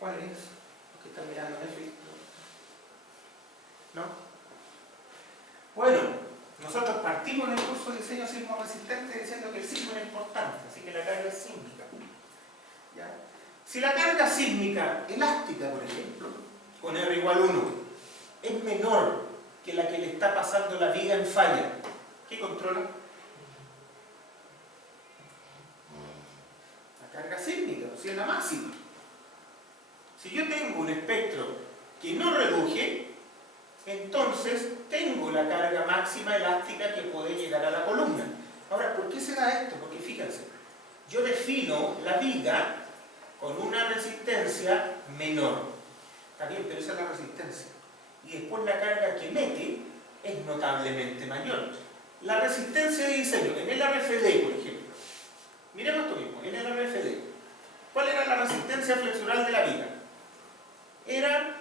¿Cuál es? Los que están mirando Netflix. ¿No? Bueno, nosotros partimos en el curso de diseño sismo resistente diciendo que el sismo era importante, así que la carga es sísmica. ¿Ya? Si la carga sísmica elástica, por ejemplo, con R igual 1, es menor que la que le está pasando la viga en falla, ¿qué controla? La carga sísmica, o sea, la máxima. Si yo tengo un espectro que no reduje, entonces tengo la carga máxima elástica que puede llegar a la columna. Ahora, ¿por qué se da esto? Porque fíjense, yo defino la viga con una resistencia menor. Está bien, pero esa es la resistencia. Y después la carga que mete es notablemente mayor. La resistencia de diseño, en el RFD, por ejemplo, miremos esto mismo, en el RFD, ¿cuál era la resistencia flexural de la viga? Era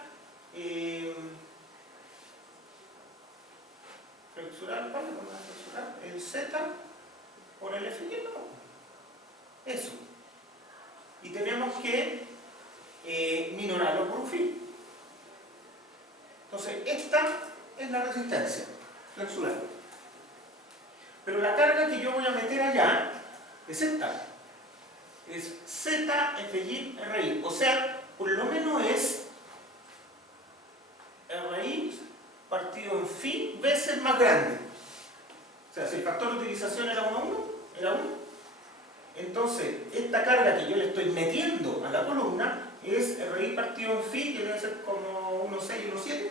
flexural, ¿cuál es la flexural? El Z por el F, no. Eso. Y tenemos que minorarlo por un phi. Entonces, esta es la resistencia flexural. Pero la carga que yo voy a meter allá es esta. Es ZFI RI. O sea, por lo menos es RI partido en phi veces más grande. O sea, si el factor de utilización era 1 a 1, era 1. Entonces, esta carga que yo le estoy metiendo a la columna es RI partido en phi, que debe ser como 1,6, 1,7,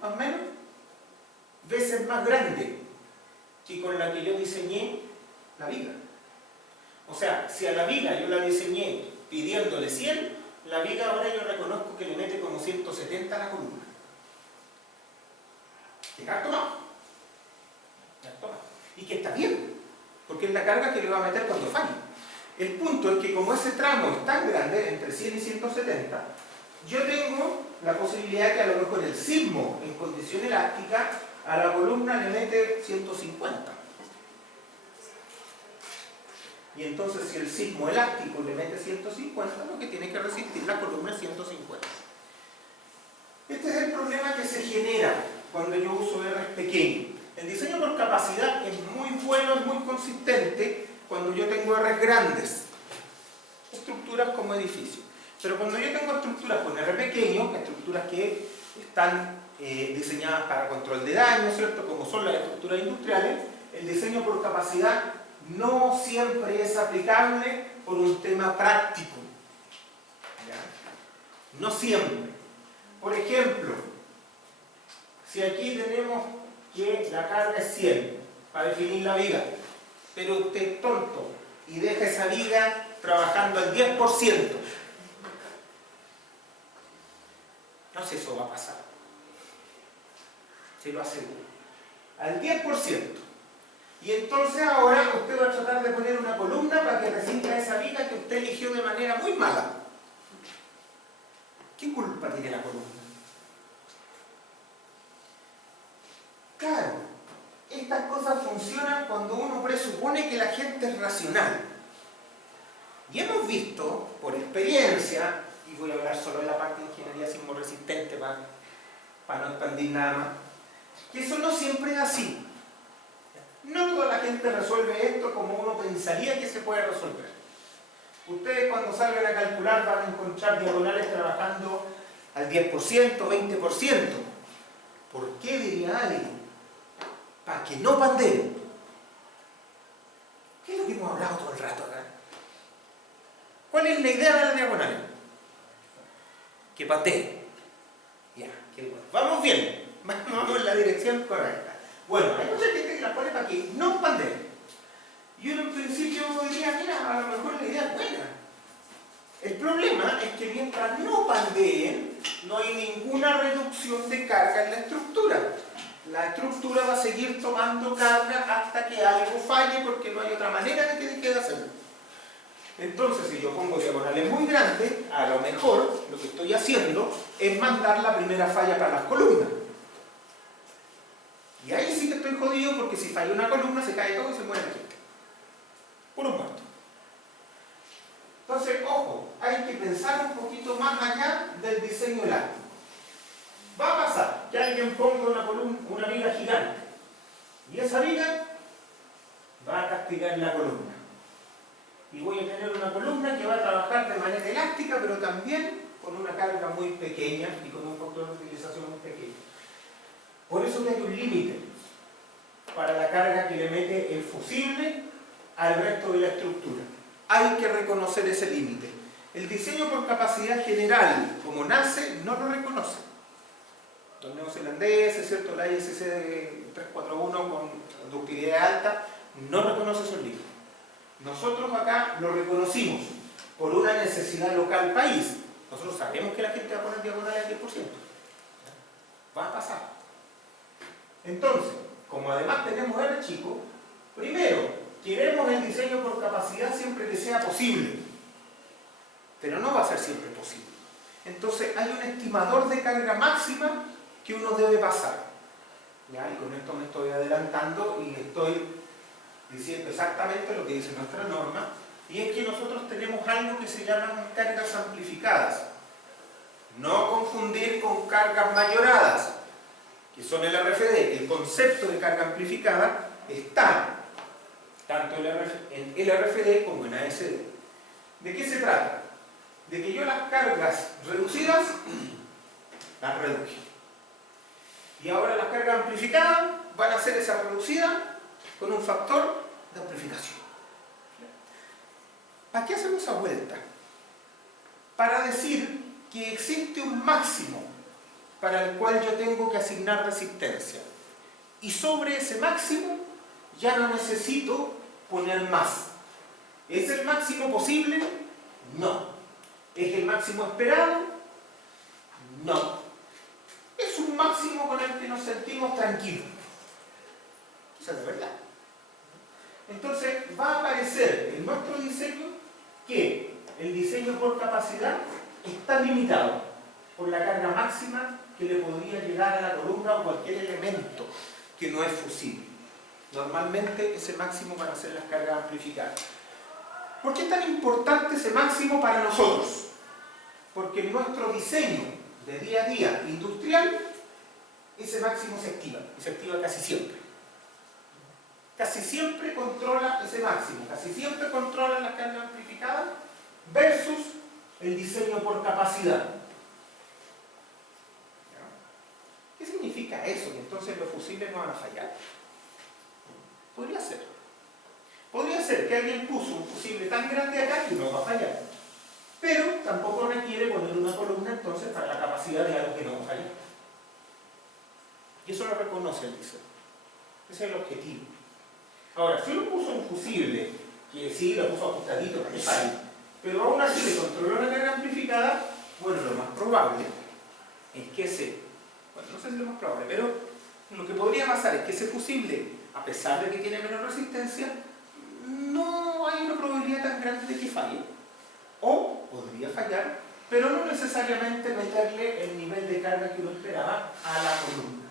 más o menos, veces más grande que con la que yo diseñé la viga. O sea, si a la viga yo la diseñé pidiéndole 100, la viga ahora yo reconozco que le mete como 170 a la columna. ¿Qué gasto más? Gasto más. Y que está bien, porque es la carga que le va a meter cuando falle. El punto es que como ese tramo es tan grande, entre 100 y 170, yo tengo la posibilidad que a lo mejor el sismo en condición elástica a la columna le mete 150. Y entonces si el sismo elástico le mete 150, lo que tiene que resistir la columna es 150. Este es el problema que se genera cuando yo uso R pequeños. El diseño por capacidad es muy bueno, es muy consistente cuando yo tengo R grandes, estructuras como edificios. Pero cuando yo tengo estructuras con R pequeño, estructuras que están diseñadas para control de daño, ¿cierto? Como son las estructuras industriales, el diseño por capacidad no siempre es aplicable por un tema práctico. ¿Ya? No siempre. Por ejemplo, si aquí tenemos que la carga es 100 para definir la viga, pero usted es tonto y deja esa viga trabajando al 10%, no sé si eso va a pasar, se lo aseguro, al 10%. Y entonces ahora usted va a tratar de poner una columna para que resista esa viga que usted eligió de manera muy mala. ¿Qué culpa tiene la columna? Claro, estas cosas funcionan cuando uno presupone que la gente es racional. Y hemos visto, por experiencia, y voy a hablar solo de la parte de ingeniería sismorresistente para no expandir nada más, que eso no siempre es así. No toda la gente resuelve esto como uno pensaría que se puede resolver. Ustedes cuando salgan a calcular van a encontrar diagonales trabajando al 10%, 20%. ¿Por qué, diría alguien? Para que no pandeen. ¿Qué es lo que hemos hablado todo el rato acá? ¿Cuál es la idea de las diagonales? Que pandeen. Ya, qué bueno. Vamos bien. Vamos en la dirección correcta. Bueno, hay mucha gente que las pone para que no pandeen. Y uno en principio diría, mira, a lo mejor la idea es buena. El problema es que mientras no pandeen, no hay ninguna reducción de carga en la estructura. La estructura va a seguir tomando carga hasta que algo falle porque no hay otra manera de que deje de hacerlo. Entonces, si yo pongo diagonales muy grandes, a lo mejor lo que estoy haciendo es mandar la primera falla para las columnas. Y ahí sí que estoy jodido porque si falla una columna se cae todo y se muere la gente. Puro muerto. Entonces, ojo, hay que pensar un poquito más allá del diseño elástico. Va a pasar que alguien ponga una viga gigante y esa viga va a castigar la columna. Y voy a tener una columna que va a trabajar de manera elástica, pero también con una carga muy pequeña y con un factor de utilización muy pequeño. Por eso que hay un límite para la carga que le mete el fusible al resto de la estructura. Hay que reconocer ese límite. El diseño por capacidad general, como nace, no lo reconoce. Los neozelandeses, ¿cierto? La ISC 341 con ductilidad alta, no reconoce esos límites. Nosotros acá lo reconocimos por una necesidad local país. Nosotros sabemos que la gente va a poner diagonales al 10%. Va a pasar. Entonces, como además tenemos R chico, primero, queremos el diseño por capacidad siempre que sea posible. Pero no va a ser siempre posible. Entonces, hay un estimador de carga máxima que uno debe pasar. ¿Ya? Y con esto me estoy adelantando y estoy diciendo exactamente lo que dice nuestra norma, y es que nosotros tenemos algo que se llaman cargas amplificadas. No confundir con cargas mayoradas, que son el RFD. El concepto de carga amplificada está tanto en el RFD como en ASD. ¿De qué se trata? De que yo las cargas reducidas las reduje. Y ahora las cargas amplificadas van a ser esa reducida con un factor de amplificación. ¿Para qué hacemos esa vuelta? Para decir que existe un máximo para el cual yo tengo que asignar resistencia. Y sobre ese máximo ya no necesito poner más. ¿Es el máximo posible? No. ¿Es el máximo esperado? No. Es un máximo con el que nos sentimos tranquilos. Esa es la verdad. Entonces va a aparecer en nuestro diseño que el diseño por capacidad está limitado. por la carga máxima que le podría llegar a la columna o cualquier elemento que no es fusible. Normalmente ese máximo van a ser las cargas amplificadas. ¿Por qué es tan importante ese máximo para nosotros? Porque en nuestro diseño de día a día industrial, ese máximo se activa, y se activa casi siempre. Casi siempre controla ese máximo, casi siempre controla la carga amplificada versus el diseño por capacidad. ¿Qué significa eso? ¿Que entonces los fusibles no van a fallar? Podría ser. Podría ser que alguien puso un fusible tan grande acá que no va a fallar. Pero tampoco requiere poner una columna entonces para la capacidad de algo que no va a fallar. Y eso lo reconoce el diseño. Ese es el objetivo. Ahora, si uno puso un fusible, que sí, lo puso ajustadito para que falle, pero aún así le controló la carga amplificada, bueno, lo más probable es que no sé si es lo más probable, pero lo que podría pasar es que ese fusible, a pesar de que tiene menos resistencia, no hay una probabilidad tan grande de que falle. O podría fallar, pero no necesariamente meterle el nivel de carga que uno esperaba a la columna.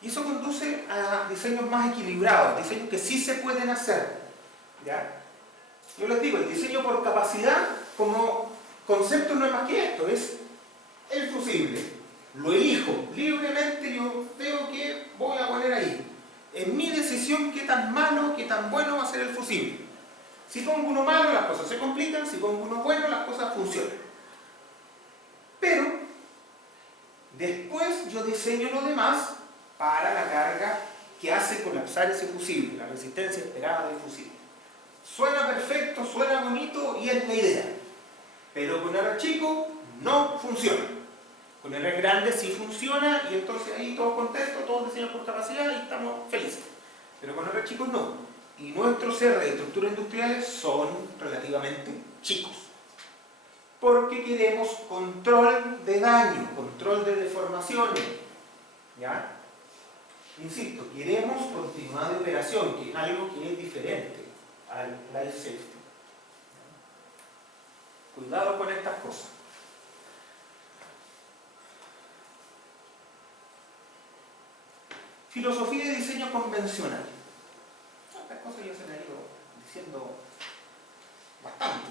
Y eso conduce a diseños más equilibrados, diseños que sí se pueden hacer. ¿Ya? Yo les digo, el diseño por capacidad como concepto no es más que esto, es el fusible. Lo elijo libremente, yo veo que voy a poner ahí. En mi decisión, qué tan malo, qué tan bueno va a ser el fusible. Si pongo uno malo, las cosas se complican, si pongo uno bueno, las cosas funcionan. Pero, después yo diseño lo demás para la carga que hace colapsar ese fusible, la resistencia esperada del fusible. Suena perfecto, suena bonito y es la idea. Pero con R chico no funciona. Con R grande sí funciona y entonces ahí todos contentos, todos diseñan por capacidad y estamos felices. Pero con R chicos no. Y nuestros R de estructuras industriales son relativamente chicos. Porque queremos control de daño, control de deformaciones. ¿Ya? Insisto, queremos continuidad de operación, que es algo que es diferente al life safety. Cuidado con estas cosas. Filosofía de diseño convencional. Estas cosas ya se me han ido diciendo bastante.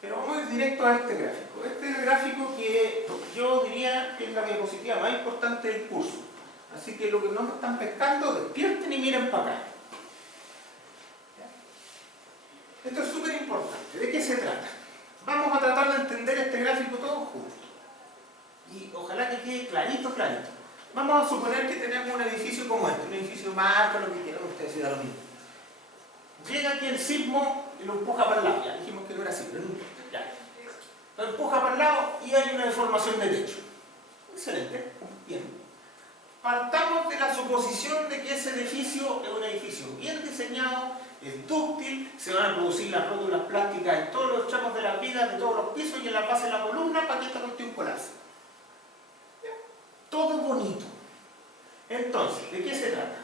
Pero vamos a ir directo a este gráfico. Este es el gráfico que yo diría que es la diapositiva más importante del curso. Así que lo que no me están pescando, despierten y miren para acá. Esto es súper importante. ¿De qué se trata? Vamos a tratar de entender este gráfico todos juntos. Y ojalá que quede clarito, clarito. Vamos a suponer que tenemos un edificio como este, un edificio marca, lo que quieran, ustedes se da lo mismo. Llega aquí el sismo y lo empuja para el lado. Ya dijimos que no era así, pero no importa. Ya. Lo empuja para el lado y hay una deformación de techo. Excelente, bien. Partamos de la suposición de que ese edificio es un edificio bien diseñado, es dúctil, se van a producir las rótulas plásticas en todos los tramos de las vigas, de todos los pisos y en la base de la columna para que esta cuestión colapse. Todo bonito. Entonces, ¿de qué se trata?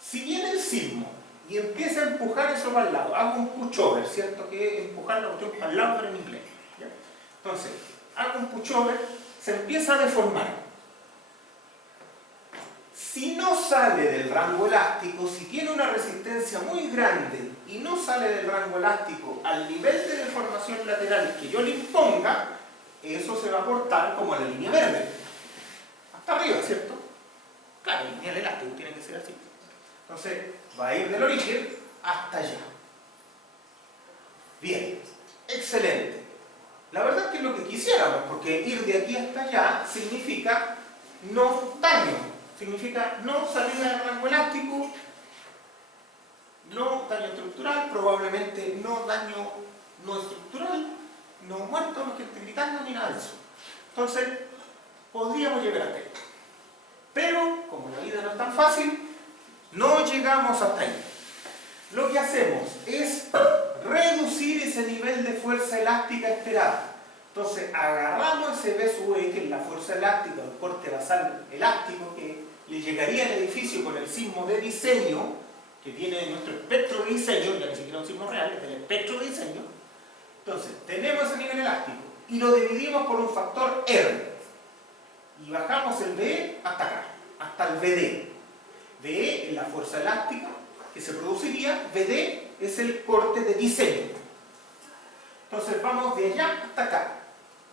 Si viene el sismo y empieza a empujar eso para el lado, hago un pushover, ¿cierto? Que es empujar la cuestión para el lado, pero en inglés. ¿Ya? Entonces, hago un pushover, se empieza a deformar. Si no sale del rango elástico, si tiene una resistencia muy grande y no sale del rango elástico al nivel de deformación lateral que yo le imponga, eso se va a cortar como la línea verde. Hasta arriba, ¿cierto? Claro, el lineal elástico tiene que ser así. Entonces, va a ir del origen hasta allá. Bien, excelente. La verdad es que es lo que quisiéramos, porque ir de aquí hasta allá significa no daño, significa no salida del rango elástico, no daño estructural, probablemente no daño no estructural, no muerto, no gente gritando, ni nada de eso. Entonces, podríamos llegar hasta ahí. Pero, como la vida no es tan fácil, no llegamos hasta ahí. Lo que hacemos es reducir ese nivel de fuerza elástica esperada. Entonces, agarramos ese B sub E, que es la fuerza elástica, el corte basal elástico que le llegaría al edificio con el sismo de diseño, que viene de nuestro espectro de diseño, ya ni siquiera un sismo real, es del espectro de diseño. Entonces, tenemos ese nivel elástico y lo dividimos por un factor R. Y bajamos el VE hasta acá, hasta el VD. VE es la fuerza elástica que se produciría, VD es el corte de diseño. Entonces vamos de allá hasta acá.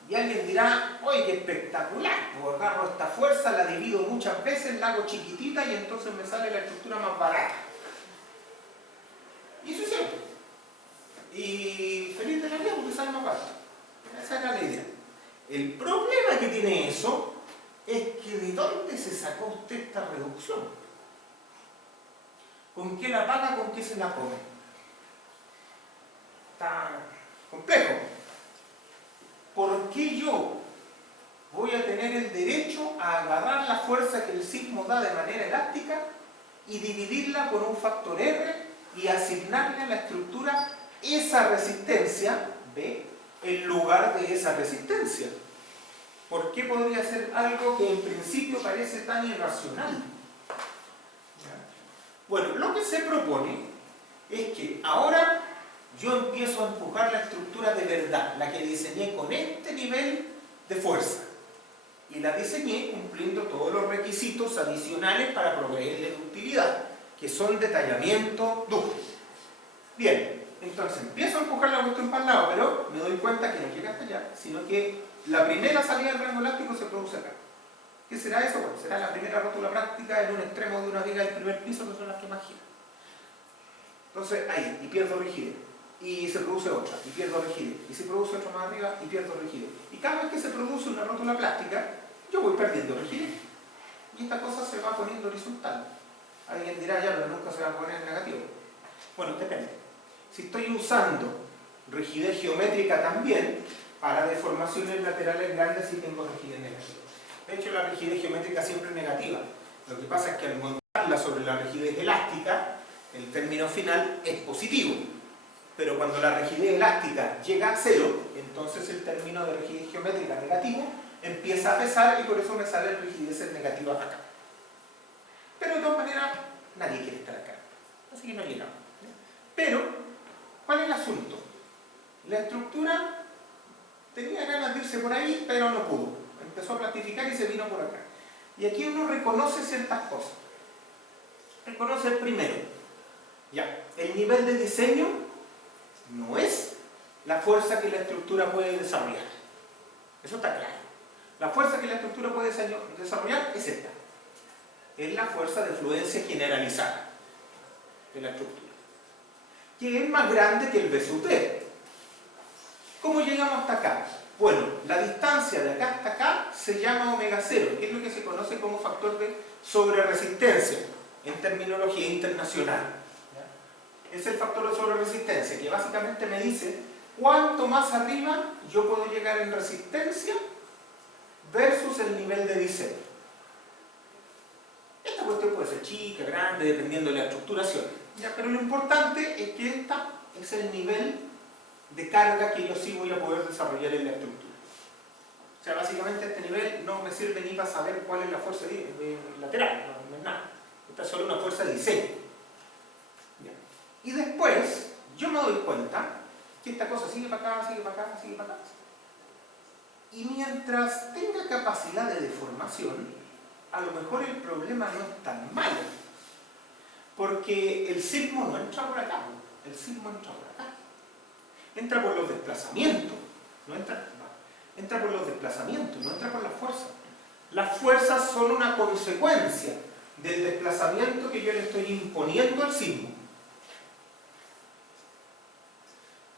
Y alguien dirá, oye, qué espectacular, pues agarro esta fuerza, la divido muchas veces, la hago chiquitita y entonces me sale la estructura más barata. Y eso es cierto. Y feliz de la vida porque sale más barato. Esa era la idea. El problema que tiene eso es que ¿de dónde se sacó usted esta reducción? ¿Con qué la paga? ¿Con qué se la pone? Está complejo. ¿Por qué yo voy a tener el derecho a agarrar la fuerza que el sismo da de manera elástica y dividirla por un factor R y asignarle a la estructura esa resistencia, B, en lugar de esa resistencia? ¿Por qué podría ser algo que en principio parece tan irracional? Bueno, lo que se propone es que ahora yo empiezo a empujar la estructura de verdad, la que diseñé con este nivel de fuerza. Y la diseñé cumpliendo todos los requisitos adicionales para proveerle ductilidad, que son detallamiento dúctil. Bien, entonces empiezo a empujar la cuestión para el lado, pero me doy cuenta que no llega hasta allá, sino que la primera salida del rango elástico se produce acá. ¿Qué será eso? Bueno, será la primera rótula práctica en un extremo de una viga del primer piso, que son las que más giran. Entonces ahí, y pierdo rigidez. Y se produce otra, y pierdo rigidez. Y se produce otra más arriba, y pierdo rigidez. Y cada vez que se produce una rótula plástica, yo voy perdiendo rigidez. Y esta cosa se va poniendo horizontal. Alguien dirá, ya, pero nunca se va a poner negativo. Bueno, depende. Si estoy usando rigidez geométrica también, para deformaciones laterales grandes sí tengo rigidez negativa. De hecho, la rigidez geométrica siempre es negativa. Lo que pasa es que al montarla sobre la rigidez elástica, el término final es positivo. Pero cuando la rigidez elástica llega a cero, entonces el término de rigidez geométrica negativo empieza a pesar y por eso me salen rigideces negativas acá. Pero de todas maneras, nadie quiere estar acá. Así que no llegamos. Pero, ¿cuál es el asunto? La estructura tenía ganas de irse por ahí, pero no pudo. Empezó a plastificar y se vino por acá. Y aquí uno reconoce ciertas cosas. Reconoce el primero. Ya, el nivel de diseño no es la fuerza que la estructura puede desarrollar. Eso está claro. La fuerza que la estructura puede desarrollar es esta. Es la fuerza de fluencia generalizada de la estructura, que es más grande que el B sub T. ¿Cómo llegamos hasta acá? Bueno, la distancia de acá hasta acá se llama omega 0, que es lo que se conoce como factor de sobreresistencia en terminología internacional. ¿Ya? Es el factor de sobreresistencia, que básicamente me dice cuánto más arriba yo puedo llegar en resistencia versus el nivel de diseño. Esta cuestión puede ser chica, grande, dependiendo de la estructuración. ¿Ya? Pero lo importante es que esta es el nivel de carga que yo sí voy a poder desarrollar en la estructura. O sea, básicamente este nivel no me sirve ni para saber cuál es la fuerza lateral, no es nada. Esta es solo una fuerza de diseño. ¿Ya? Y después, yo me doy cuenta que esta cosa sigue para acá, sigue para acá, sigue para acá. Y mientras tenga capacidad de deformación, a lo mejor el problema no es tan malo. Porque el sismo no entra por acá, el sismo entra por acá. Entra por los desplazamientos, entra por los desplazamientos, no entra por las fuerzas. Las fuerzas son una consecuencia del desplazamiento que yo le estoy imponiendo al sismo.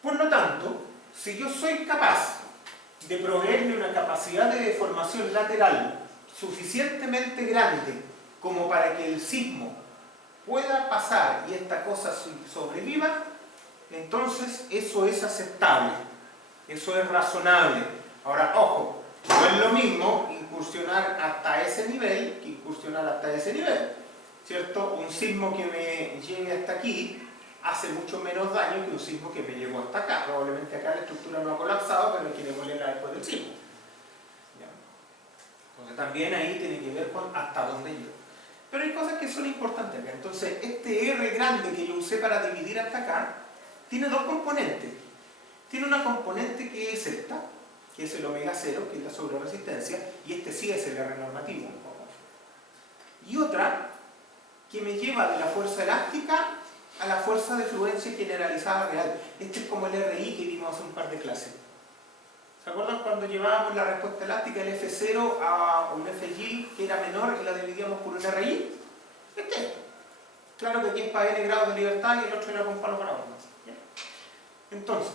Por lo tanto, si yo soy capaz de proveerle una capacidad de deformación lateral suficientemente grande como para que el sismo pueda pasar y esta cosa sobreviva, entonces eso es aceptable, eso es razonable. Ahora, ojo, no es lo mismo incursionar hasta ese nivel que incursionar hasta ese nivel, ¿cierto? Un sismo que me llegue hasta aquí hace mucho menos daño que un sismo que me llegó hasta acá. Probablemente acá la estructura no ha colapsado, pero hay que demolerla después del sismo. ¿Ya? Entonces también ahí tiene que ver con hasta dónde llego. Pero hay cosas que son importantes acá. Entonces, este R grande que yo usé para dividir hasta acá, tiene dos componentes. Tiene una componente que es esta, que es el omega 0, que es la sobreresistencia, y este sí es el R normativo. Y otra que me lleva de la fuerza elástica a la fuerza de fluencia generalizada real. Este es como el RI que vimos hace un par de clases. ¿Se acuerdan cuando llevábamos la respuesta elástica, el F0 a un FG que era menor y la dividíamos por un RI? Claro que aquí es para N grados de libertad y el otro era con palo para uno. Entonces,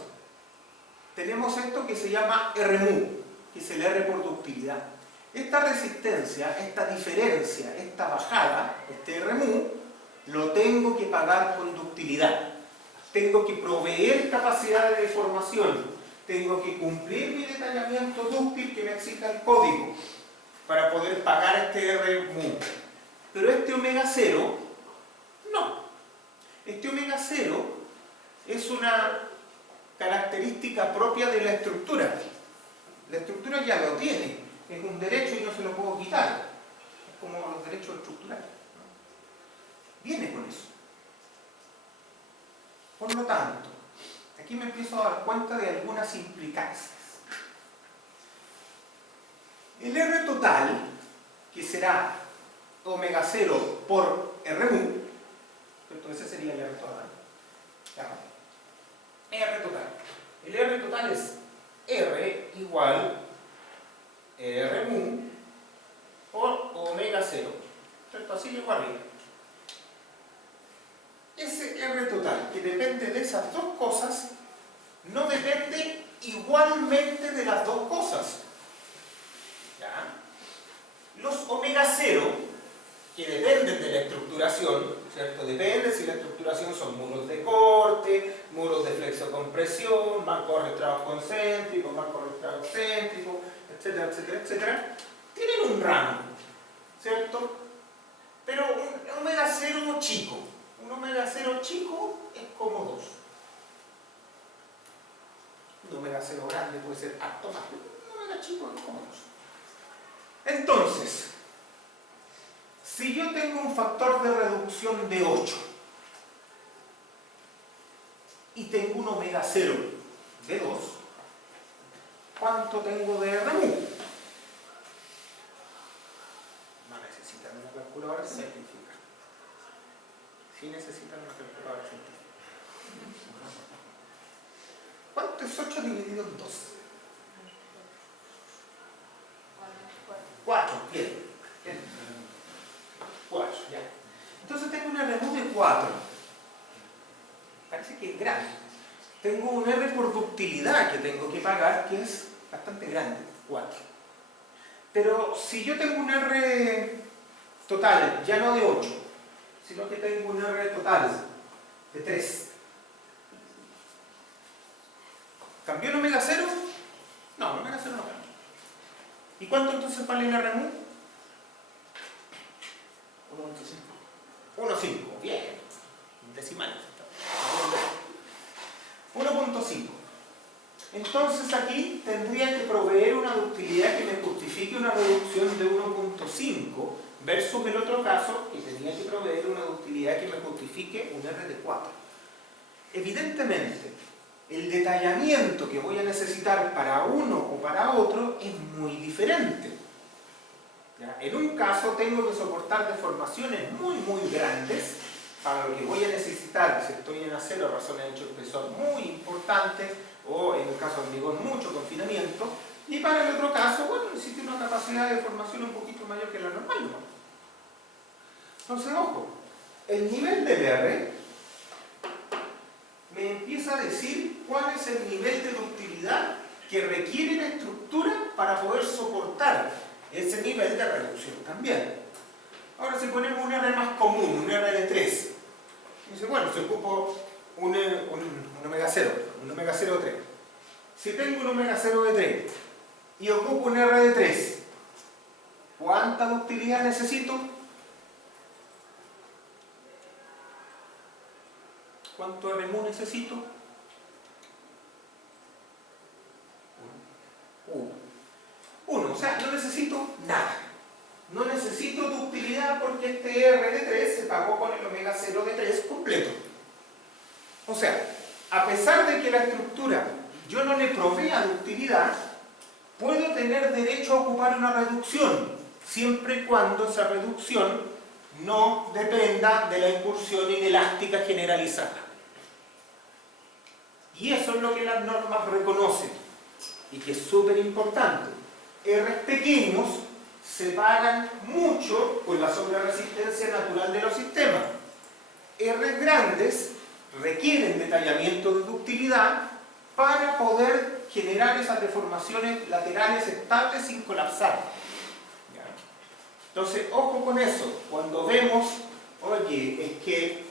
tenemos esto que se llama RMU, que es el R por ductilidad. Esta resistencia, esta diferencia, esta bajada, este RMU, lo tengo que pagar con ductilidad. Tengo que proveer capacidad de deformación. Tengo que cumplir mi detallamiento dúctil que me exija el código para poder pagar este RMU. Pero este omega 0, no. Este omega 0 es una característica propia de la estructura. La estructura ya lo tiene, es un derecho y no se lo puedo quitar. Es como los derechos estructurales. Viene con eso. Por lo tanto, aquí me empiezo a dar cuenta de algunas implicancias. El R total, que será omega 0 por RMU, entonces ese sería el R total. R total. El R total es R igual RMU por omega 0. ¿Cierto? Así llego arriba. Ese R total, que depende de esas dos cosas, no depende igualmente de las dos cosas. ¿Ya? Los omega 0, que dependen de la estructuración, ¿cierto? Depende si la estructuración son muros de corte, muros de flexocompresión, marcos arrastrados concéntricos, marcos arrastrados excéntricos, etcétera, etcétera, etcétera. Tienen un rango, ¿cierto? Pero un omega 0 chico, un omega 0 chico es como 2. Un omega 0 grande puede ser harto más, pero un omega chico es como 2. Entonces, si yo tengo un factor de reducción de 8 y tengo un omega 0 de 2, ¿cuánto tengo de RMU? No necesitan una calculadora científica. Sí necesitan una calculadora científica. ¿Cuánto es 8 dividido en 2? 4, bien. 4, ya. Entonces tengo un RMU de 4. Parece que es grande. Tengo un R por ductilidad que tengo que pagar, que es bastante grande, 4. Pero si yo tengo un R total, ya no de 8, sino que tengo un R total de 3. ¿Cambió el omega 0? No, el omega 0 no cambia. ¿Y cuánto entonces vale el RMU? 1.5. Bien. Decimal. 1.5. Entonces aquí tendría que proveer una ductilidad que me justifique una reducción de 1.5 versus el otro caso que tenía que proveer una ductilidad que me justifique un R de 4. Evidentemente, el detallamiento que voy a necesitar para uno o para otro es muy diferente. ¿Ya? En un caso tengo que soportar deformaciones muy grandes, para lo que voy a necesitar, si estoy en acero, razones de hecho espesor muy importantes, o en el caso de hormigón mucho confinamiento, y para el otro caso, bueno, necesito una capacidad de deformación un poquito mayor que la normal, ¿no? Entonces, ojo, el nivel del R me empieza a decir cuál es el nivel de ductilidad que requiere la estructura para poder soportar ese nivel de reducción también. Ahora si ponemos un R más común, un R de 3, dice, bueno, si ocupo un omega 0, un omega 0 de 3. Si tengo un omega 0 de 3 y ocupo un R de 3, ¿cuánta ductilidad necesito? ¿Cuánto RMU necesito? 1. O sea, no necesito nada. No necesito ductilidad porque este R de 3 se pagó con el omega 0 de 3 completo. O sea, a pesar de que la estructura yo no le provea ductilidad, puedo tener derecho a ocupar una reducción, siempre y cuando esa reducción no dependa de la incursión inelástica generalizada. Y eso es lo que las normas reconocen, y que es súper importante. R pequeños se pagan mucho con la sobreresistencia natural de los sistemas. R grandes requieren detallamiento de ductilidad para poder generar esas deformaciones laterales estables sin colapsar. ¿Ya? Entonces, ojo con eso. Cuando vemos, oye, es que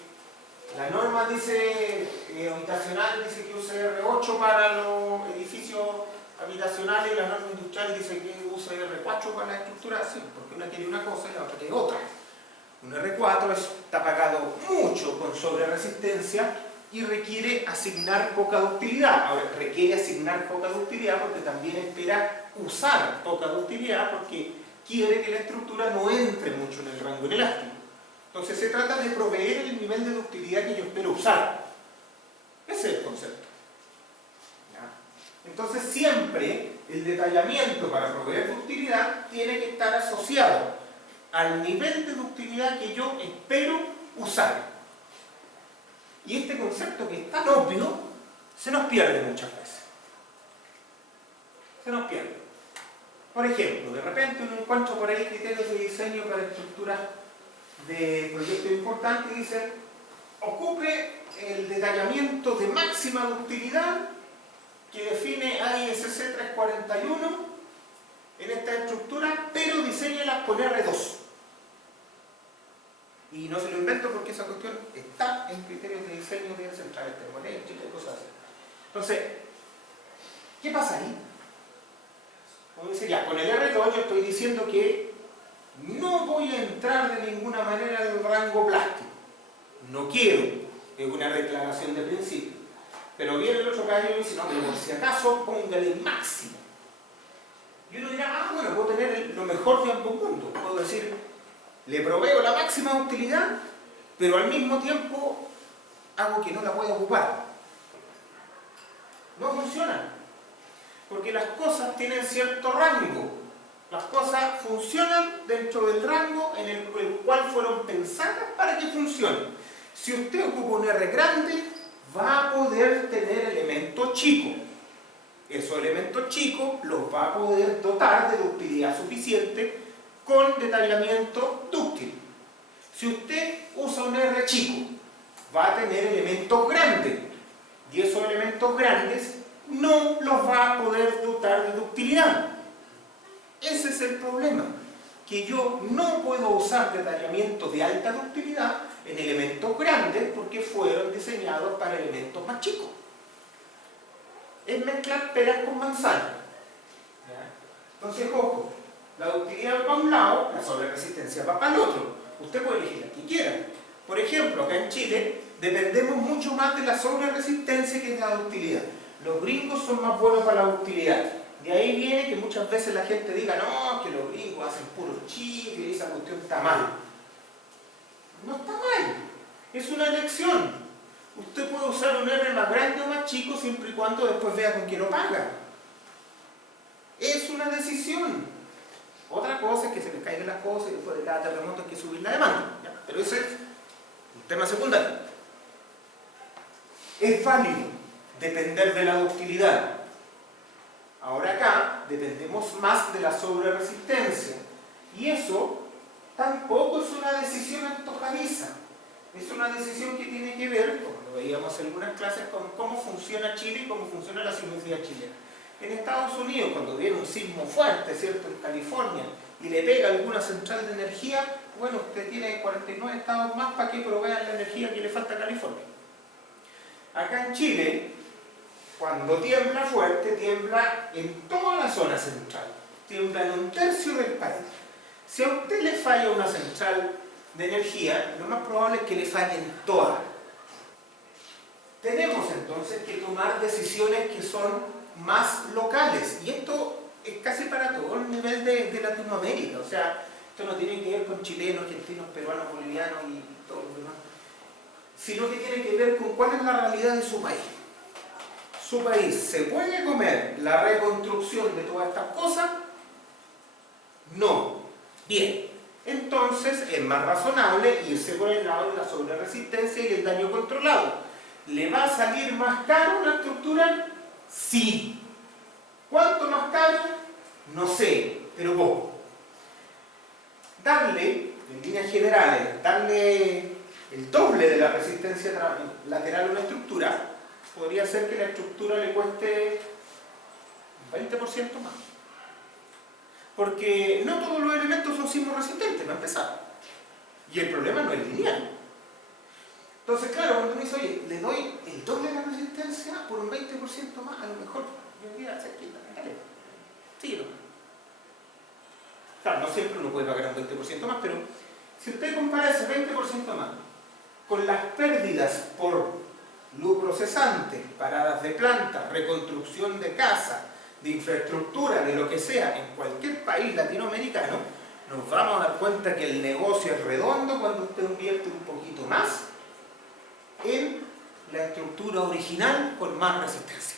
la norma dice, habitacional dice que use R8 para los edificios habitacionales y la norma industrial dice que use R4 para la estructuración, porque una quiere una cosa y la otra quiere otra. Un R4 está pagado mucho con sobreresistencia y requiere asignar poca ductilidad. Ahora, requiere asignar poca ductilidad porque también espera usar poca ductilidad porque quiere que la estructura no entre mucho en el rango inelástico. Entonces se trata de proveer el nivel de ductilidad que yo espero usar. Ese es el concepto. ¿Ya? Entonces siempre el detallamiento para proveer ductilidad tiene que estar asociado al nivel de ductilidad que yo espero usar. Y este concepto, que es tan obvio, se nos pierde muchas veces. Se nos pierde. Por ejemplo, de repente uno encuentra por ahí criterios de diseño para estructuras de proyectos importantes y dicen: ocupe el detallamiento de máxima ductilidad que define AISC 341 en esta estructura, pero diseñelas con R2. Y no se lo invento porque esa cuestión está en criterios de diseño de centrales termoeléctricas y cosas así. Entonces, ¿qué pasa ahí? Como dice, ya, con el R2 yo estoy diciendo que no voy a entrar de ninguna manera en el rango plástico. No quiero, es una declaración de principio. Pero viene el otro caballero y dice: no, pero por si acaso póngale máximo. Y uno dirá: bueno, puedo tener lo mejor de ambos mundos. Puedo decir, le proveo la máxima utilidad, pero al mismo tiempo hago que no la pueda ocupar. No funciona. Porque las cosas tienen cierto rango. Las cosas funcionan dentro del rango en el cual fueron pensadas para que funcionen. Si usted ocupa un R grande, va a poder tener elementos chicos. Esos elementos chicos los va a poder dotar de ductilidad suficiente con detallamiento dúctil. Si usted usa un R chico, va a tener elementos grandes, y esos elementos grandes no los va a poder dotar de ductilidad. Ese es el problema, que yo no puedo usar detallamiento de alta ductilidad en elementos grandes porque fueron diseñados para elementos más chicos. Es mezclar peras con manzanas. Entonces, ojo, la ductilidad va para un lado, la sobreresistencia va para el otro. Usted puede elegir la que quiera. Por ejemplo, acá en Chile dependemos mucho más de la sobreresistencia que de la ductilidad. Los gringos son más buenos para la ductilidad. De ahí viene que muchas veces la gente diga: no, que los gringos hacen puro chip y esa cuestión está mal. No está mal, es una elección. Usted puede usar un R más grande o más chico siempre y cuando después vea con quién lo paga. Es una decisión. Otra cosa es que se les caigan las cosas y después de cada terremoto hay que subir la demanda. ¿Ya? Pero ese es un tema secundario. Es válido depender de la ductilidad. Ahora acá dependemos más de la sobreresistencia. Y eso tampoco es una decisión antojadiza. Es una decisión que tiene que ver, como lo veíamos en algunas clases, con cómo funciona Chile y cómo funciona la sismicidad chilena. En Estados Unidos, cuando viene un sismo fuerte, ¿cierto?, en California, y le pega alguna central de energía, bueno, usted tiene 49 estados más para que provean la energía que le falta a California. Acá en Chile, cuando tiembla fuerte, tiembla en toda la zona central. Tiembla en un tercio del país. Si a usted le falla una central de energía, lo más probable es que le fallen todas. Tenemos entonces que tomar decisiones que son más locales. Y esto es casi para todo el nivel de Latinoamérica. O sea, esto no tiene que ver con chilenos, argentinos, peruanos, bolivianos y todo lo demás. Sino que tiene que ver con cuál es la realidad de su país. ¿Su país se puede comer la reconstrucción de todas estas cosas? No. Bien. Entonces es más razonable irse por el lado de la sobreresistencia y el daño controlado. ¿Le va a salir más caro una estructura? Sí. ¿Cuánto más caro? No sé, pero poco. Darle, en líneas generales, darle el doble de la resistencia lateral a una estructura, podría ser que la estructura le cueste un 20% más. Porque no todos los elementos son sismorresistentes, para empezar. Y el problema no es lineal. Entonces, claro, cuando uno dice, oye, le doy el doble de la resistencia por un 20% más, a lo mejor yo diría, ¿sabes qué? Sí, no. Claro, no siempre uno puede pagar un 20% más, pero si usted compara ese 20% más con las pérdidas por lucro cesante, paradas de planta, reconstrucción de casa, de infraestructura, de lo que sea, en cualquier país latinoamericano, nos vamos a dar cuenta que el negocio es redondo cuando usted invierte un poquito más en la estructura original con más resistencia.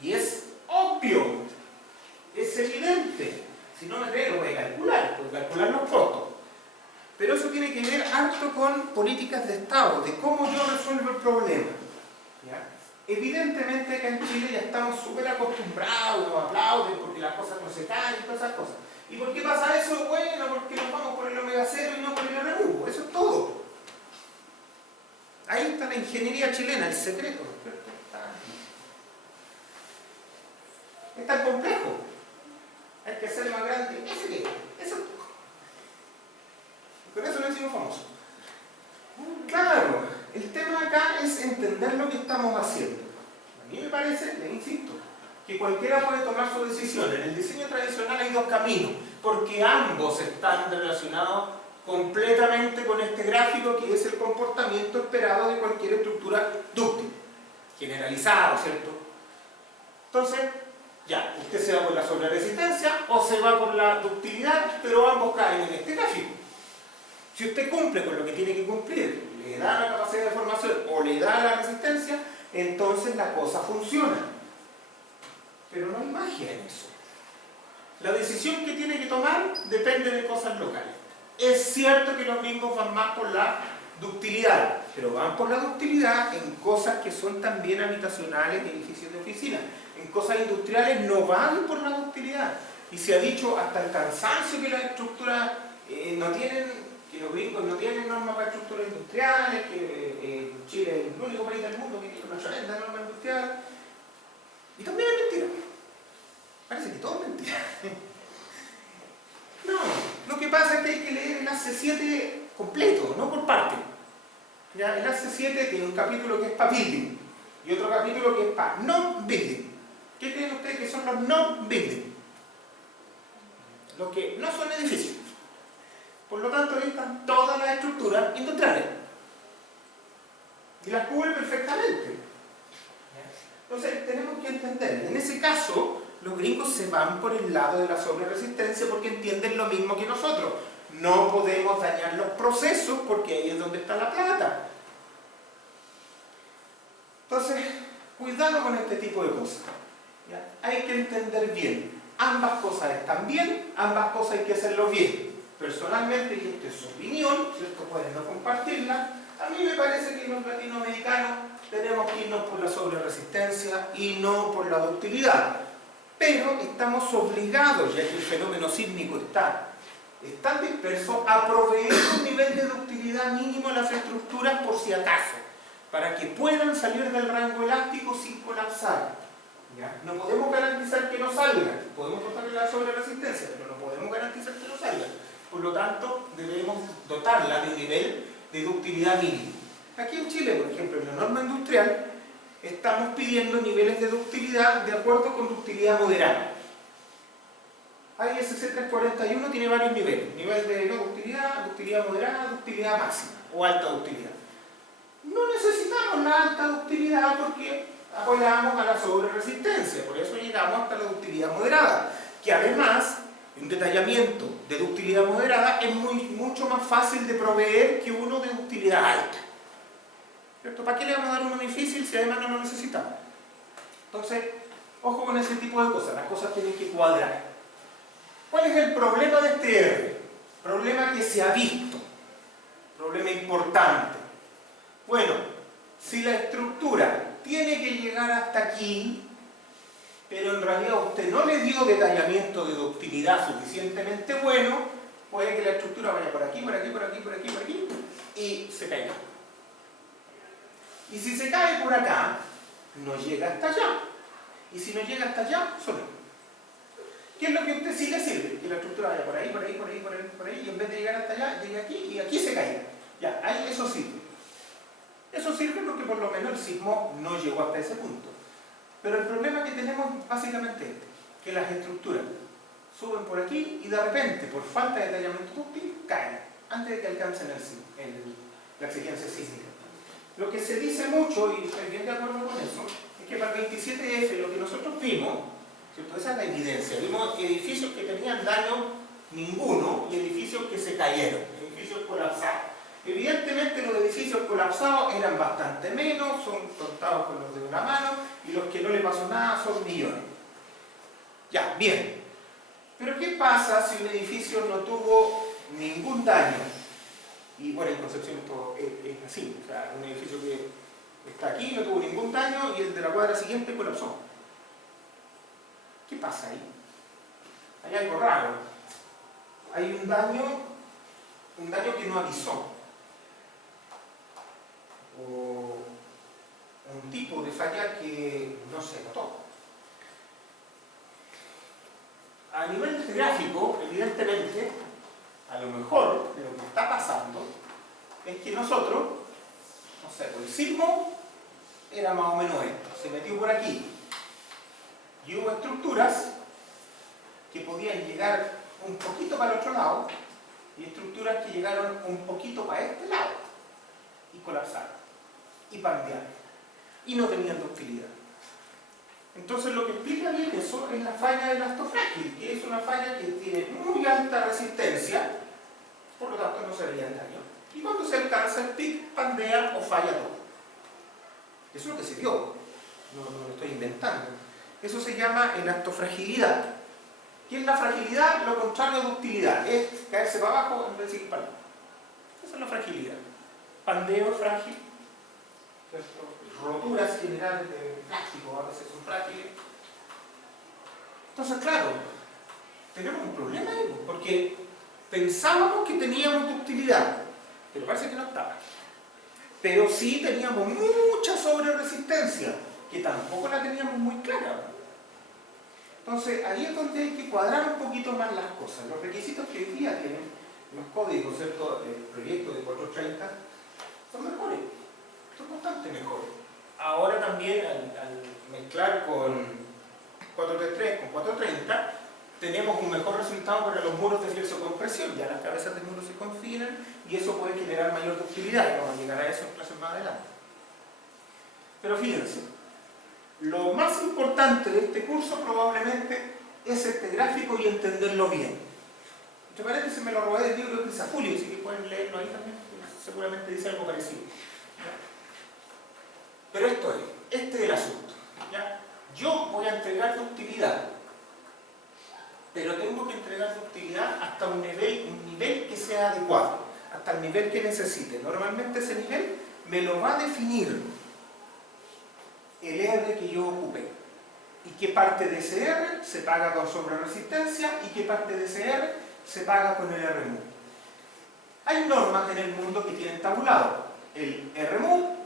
Y es obvio, es evidente. Si no me cree, lo voy a calcular, puedo calcular los costos. Pero eso tiene que ver harto con políticas de Estado, de cómo yo resuelvo el problema. ¿Ya? Evidentemente acá en Chile ya estamos súper acostumbrados, nos aplauden porque las cosas no se caen y todas esas cosas. ¿Y por qué pasa eso? Bueno, porque nos vamos por el omega 0 y no por el removo. Eso es todo. Ahí está la ingeniería chilena, el secreto. Es tan complejo. Hay que hacerlo más grande. Eso es todo. Con eso lo hicimos famoso. Claro, el tema acá es entender lo que estamos haciendo. A mí me parece, le insisto, que cualquiera puede tomar su decisión. En el diseño tradicional hay dos caminos, porque ambos están relacionados completamente con este gráfico que es el comportamiento esperado de cualquier estructura dúctil, generalizado, ¿cierto? Entonces, ya, usted se va por la sobreresistencia o se va por la ductilidad, pero ambos caen en este gráfico. Si usted cumple con lo que tiene que cumplir, le da la capacidad de formación o le da la resistencia, entonces la cosa funciona. Pero no hay magia en eso. La decisión que tiene que tomar depende de cosas locales. Es cierto que los gringos van más por la ductilidad, pero van por la ductilidad en cosas que son también habitacionales, edificios de oficina. En cosas industriales no van por la ductilidad. Y se ha dicho hasta el cansancio que las estructuras no tienen, que los gringos no tienen normas para estructuras industriales, que Chile es el único país del mundo que tiene una tremenda norma industrial. Y también es mentira. Parece que todo es mentira. No, lo que pasa es que hay que leer el AC7 completo, no por parte. ¿Ya? El AC7 tiene un capítulo que es para building y otro capítulo que es para non-building. ¿Qué creen ustedes que son los non-building? Los que no son edificios. Por lo tanto, ahí están todas las estructuras industriales. Y las cubre perfectamente. Entonces, tenemos que entender, en ese caso, los gringos se van por el lado de la sobreresistencia porque entienden lo mismo que nosotros. No podemos dañar los procesos porque ahí es donde está la plata. Entonces, cuidado con este tipo de cosas. ¿Ya? Hay que entender bien. Ambas cosas están bien, ambas cosas hay que hacerlo bien. Personalmente, y esta es su opinión, ¿cierto? Pueden no compartirla. A mí me parece que los latinoamericanos tenemos que irnos por la sobreresistencia y no por la ductilidad. Pero estamos obligados, ya que el fenómeno sísmico está tan disperso, a proveer un nivel de ductilidad mínimo a las estructuras por si acaso, para que puedan salir del rango elástico sin colapsar. ¿Ya? No podemos garantizar que no salgan, podemos dotarle la sobreresistencia, pero no podemos garantizar que no salgan. Por lo tanto, debemos dotarla de un nivel de ductilidad mínimo. Aquí en Chile, por ejemplo, en la norma industrial, estamos pidiendo niveles de ductilidad de acuerdo con ductilidad moderada. ISC 341 tiene varios niveles. Nivel de no ductilidad, ductilidad moderada, ductilidad máxima o alta ductilidad. No necesitamos la alta ductilidad porque apoyamos a la sobreresistencia, por eso llegamos hasta la ductilidad moderada, que además un detallamiento de ductilidad moderada es mucho más fácil de proveer que uno de ductilidad alta. ¿Cierto? ¿Para qué le vamos a dar uno difícil si además no lo necesitamos? Entonces, ojo con ese tipo de cosas, las cosas tienen que cuadrar. ¿Cuál es el problema de este R? Problema que se ha visto, problema importante. Bueno, si la estructura tiene que llegar hasta aquí, pero en realidad usted no le dio detallamiento de ductilidad suficientemente bueno, puede que la estructura vaya por aquí, por aquí, por aquí, por aquí, por aquí, y se caiga. Y si se cae por acá, no llega hasta allá. Y si no llega hasta allá, solo. ¿Qué es lo que a usted sí le sirve? Que la estructura vaya por ahí, por ahí, por ahí, por ahí, por ahí, y en vez de llegar hasta allá, llegue aquí y aquí se caiga. Ya, ahí eso sirve. Eso sirve porque por lo menos el sismo no llegó hasta ese punto. Pero el problema que tenemos básicamente es que las estructuras suben por aquí y de repente, por falta de detallamiento dúctil, caen antes de que alcancen la exigencia sísmica. Lo que se dice mucho, y estoy bien de acuerdo con eso, es que para el 27F lo que nosotros vimos, ¿cierto? Esa es la evidencia, vimos edificios que tenían daño ninguno y edificios que se cayeron, edificios colapsados. Evidentemente los edificios colapsados eran bastante menos, son contados con los de una mano, y los que no le pasó nada son millones. Ya, bien. Pero ¿qué pasa si un edificio no tuvo ningún daño? Y bueno, en Concepción esto es así, o sea, un edificio que está aquí no tuvo ningún daño y el de la cuadra siguiente colapsó. ¿Qué pasa ahí? Hay algo raro. Hay un daño que no avisó. O un tipo de falla que no se notó. A nivel gráfico, evidentemente, a lo mejor lo que está pasando es que nosotros, no sé, el sismo era más o menos esto, se metió por aquí y hubo estructuras que podían llegar un poquito para el otro lado y estructuras que llegaron un poquito para este lado y colapsaron y pandearon y no tenían ductilidad. Entonces lo que explica bien eso es la falla del astofrágil, que es una falla que tiene muy alta resistencia, por lo tanto no se vería el daño. Y cuando se alcanza el pic, pandea o falla todo. Eso es lo que se vio, no lo estoy inventando. Eso se llama elastofragilidad. ¿Qué es la fragilidad? Lo contrario de ductilidad, es caerse para abajo en vez de seguir para abajo. Esa es la fragilidad. Pandeo frágil, ¿cierto? Roturas generales de plástico, a veces son frágiles. Entonces, claro, tenemos un problema ahí, porque pensábamos que teníamos ductilidad, pero parece que no estaba. Pero sí teníamos mucha sobreresistencia, que tampoco la teníamos muy clara. Entonces, ahí es donde hay que cuadrar un poquito más las cosas. Los requisitos que hoy día tienen los códigos, ¿cierto? El proyecto de 430 son mejores, son bastante mejores. Ahora también, al mezclar con 433, con 430, tenemos un mejor resultado para los muros de flexocompresión. Ya las cabezas del muro se confinan y eso puede generar mayor ductilidad. Y vamos a llegar a eso en clases más adelante. Pero fíjense, lo más importante de este curso probablemente es este gráfico y entenderlo bien. Entre paréntesis me lo robé del libro de Pisa Julio, así que pueden leerlo ahí también, seguramente dice algo parecido. Pero esto es, este es el asunto. ¿Ya? Yo voy a entregar ductilidad, pero tengo que entregar ductilidad hasta un nivel que sea adecuado, hasta el nivel que necesite. Normalmente ese nivel me lo va a definir el R que yo ocupe. Y qué parte de ese R se paga con sobreresistencia y qué parte de ese R se paga con el RMU. Hay normas en el mundo que tienen tabulado el RMU,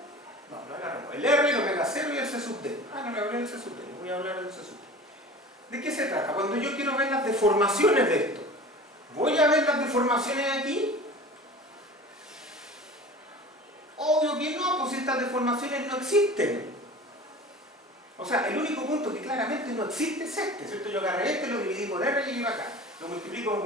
el R, el omega 0 y el C sub D. No le hablé del C sub D, le voy a hablar del C sub D. ¿De qué se trata? Cuando yo quiero ver las deformaciones de esto, ¿voy a ver las deformaciones aquí? Obvio que no, pues estas deformaciones no existen. O sea, el único punto que claramente no existe es este, ¿cierto? Yo agarré este, lo dividí por R y llego acá. Lo multiplico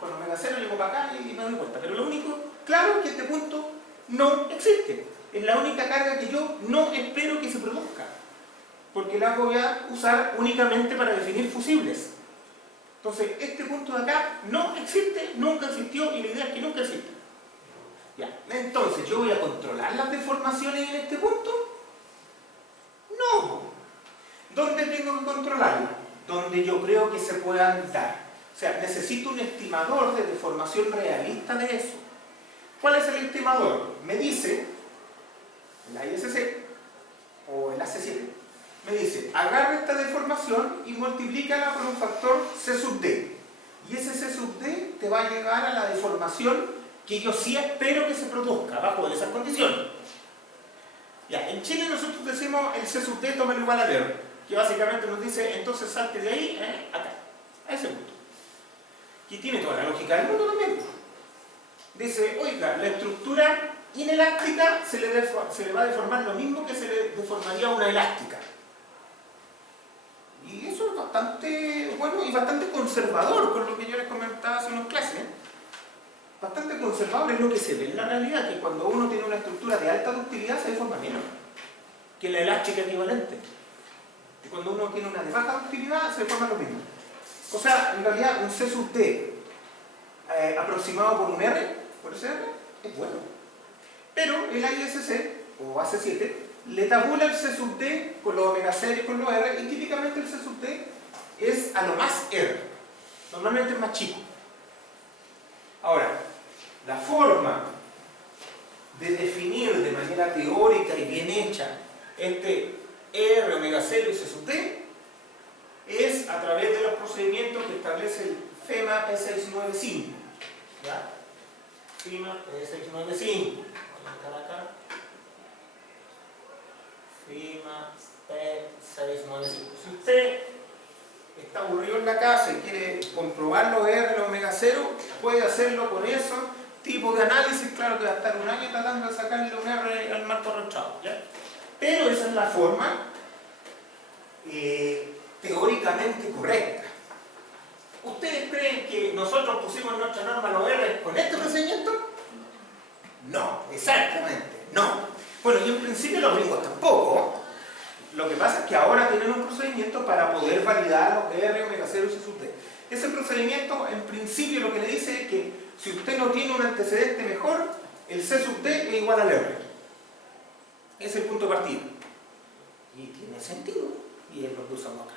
con omega 0, llego para acá y me doy vuelta. Pero lo único claro es que este punto no existe. Es la única carga que yo no espero que se produzca, porque la voy a usar únicamente para definir fusibles. Entonces, este punto de acá no existe, nunca existió y la idea es que nunca exista. Ya, Entonces, ¿yo voy a controlar las deformaciones en este punto? No. ¿Dónde tengo que controlarlas? Donde yo creo que se puedan dar. O sea, necesito un estimador de deformación realista de eso. ¿Cuál es el estimador? Me dice, la ISC o el AC7, me dice, agarra esta deformación y multiplícala por un factor C sub D. Y ese C sub D te va a llevar a la deformación que yo sí espero que se produzca bajo esas condiciones. Ya, en Chile nosotros decimos el C sub D tómalo igual al R, que básicamente nos dice, entonces salte de ahí, acá, a ese punto. Y tiene toda la lógica del mundo también. Dice, oiga, la estructura inelástica se le va a deformar lo mismo que se le deformaría a una elástica. Y eso es bastante bueno y bastante conservador con lo que yo les comentaba hace unas clases. Bastante conservador es lo que se ve en la realidad, que cuando uno tiene una estructura de alta ductilidad se deforma menos que la elástica equivalente. Y cuando uno tiene una de baja ductilidad se deforma lo mismo. O sea, en realidad un C sub D aproximado por un R, por ese R, es bueno. Pero el ISC o AC7 le tabula el C sub D con los omega 0 y con los R, y típicamente el C sub D es a lo más R. Normalmente es más chico. Ahora, la forma de definir de manera teórica y bien hecha este R, omega 0 y C sub D es a través de los procedimientos que establece el FEMA P695. ¿Ya? FEMA P695. Voy a marcar acá. FEMA P695. Si usted está aburrido en la casa y quiere comprobar los R, los omega 0, puede hacerlo con eso. Tipo de análisis, claro que va a estar un año tratando de sacarle un R al marco arrochado. ¿Ya? Pero esa es la forma teóricamente correcta. ¿Ustedes creen que nosotros pusimos en nuestra norma los R con este procedimiento? No, exactamente, no. Bueno, y en principio los gringos tampoco. Lo que pasa es que ahora tienen un procedimiento para poder validar los R, omega 0 y C sub D. Ese procedimiento, en principio, lo que le dice es que si usted no tiene un antecedente mejor, el C sub D es igual al R. Ese es el punto de partida. Y tiene sentido. Y es lo que usamos acá.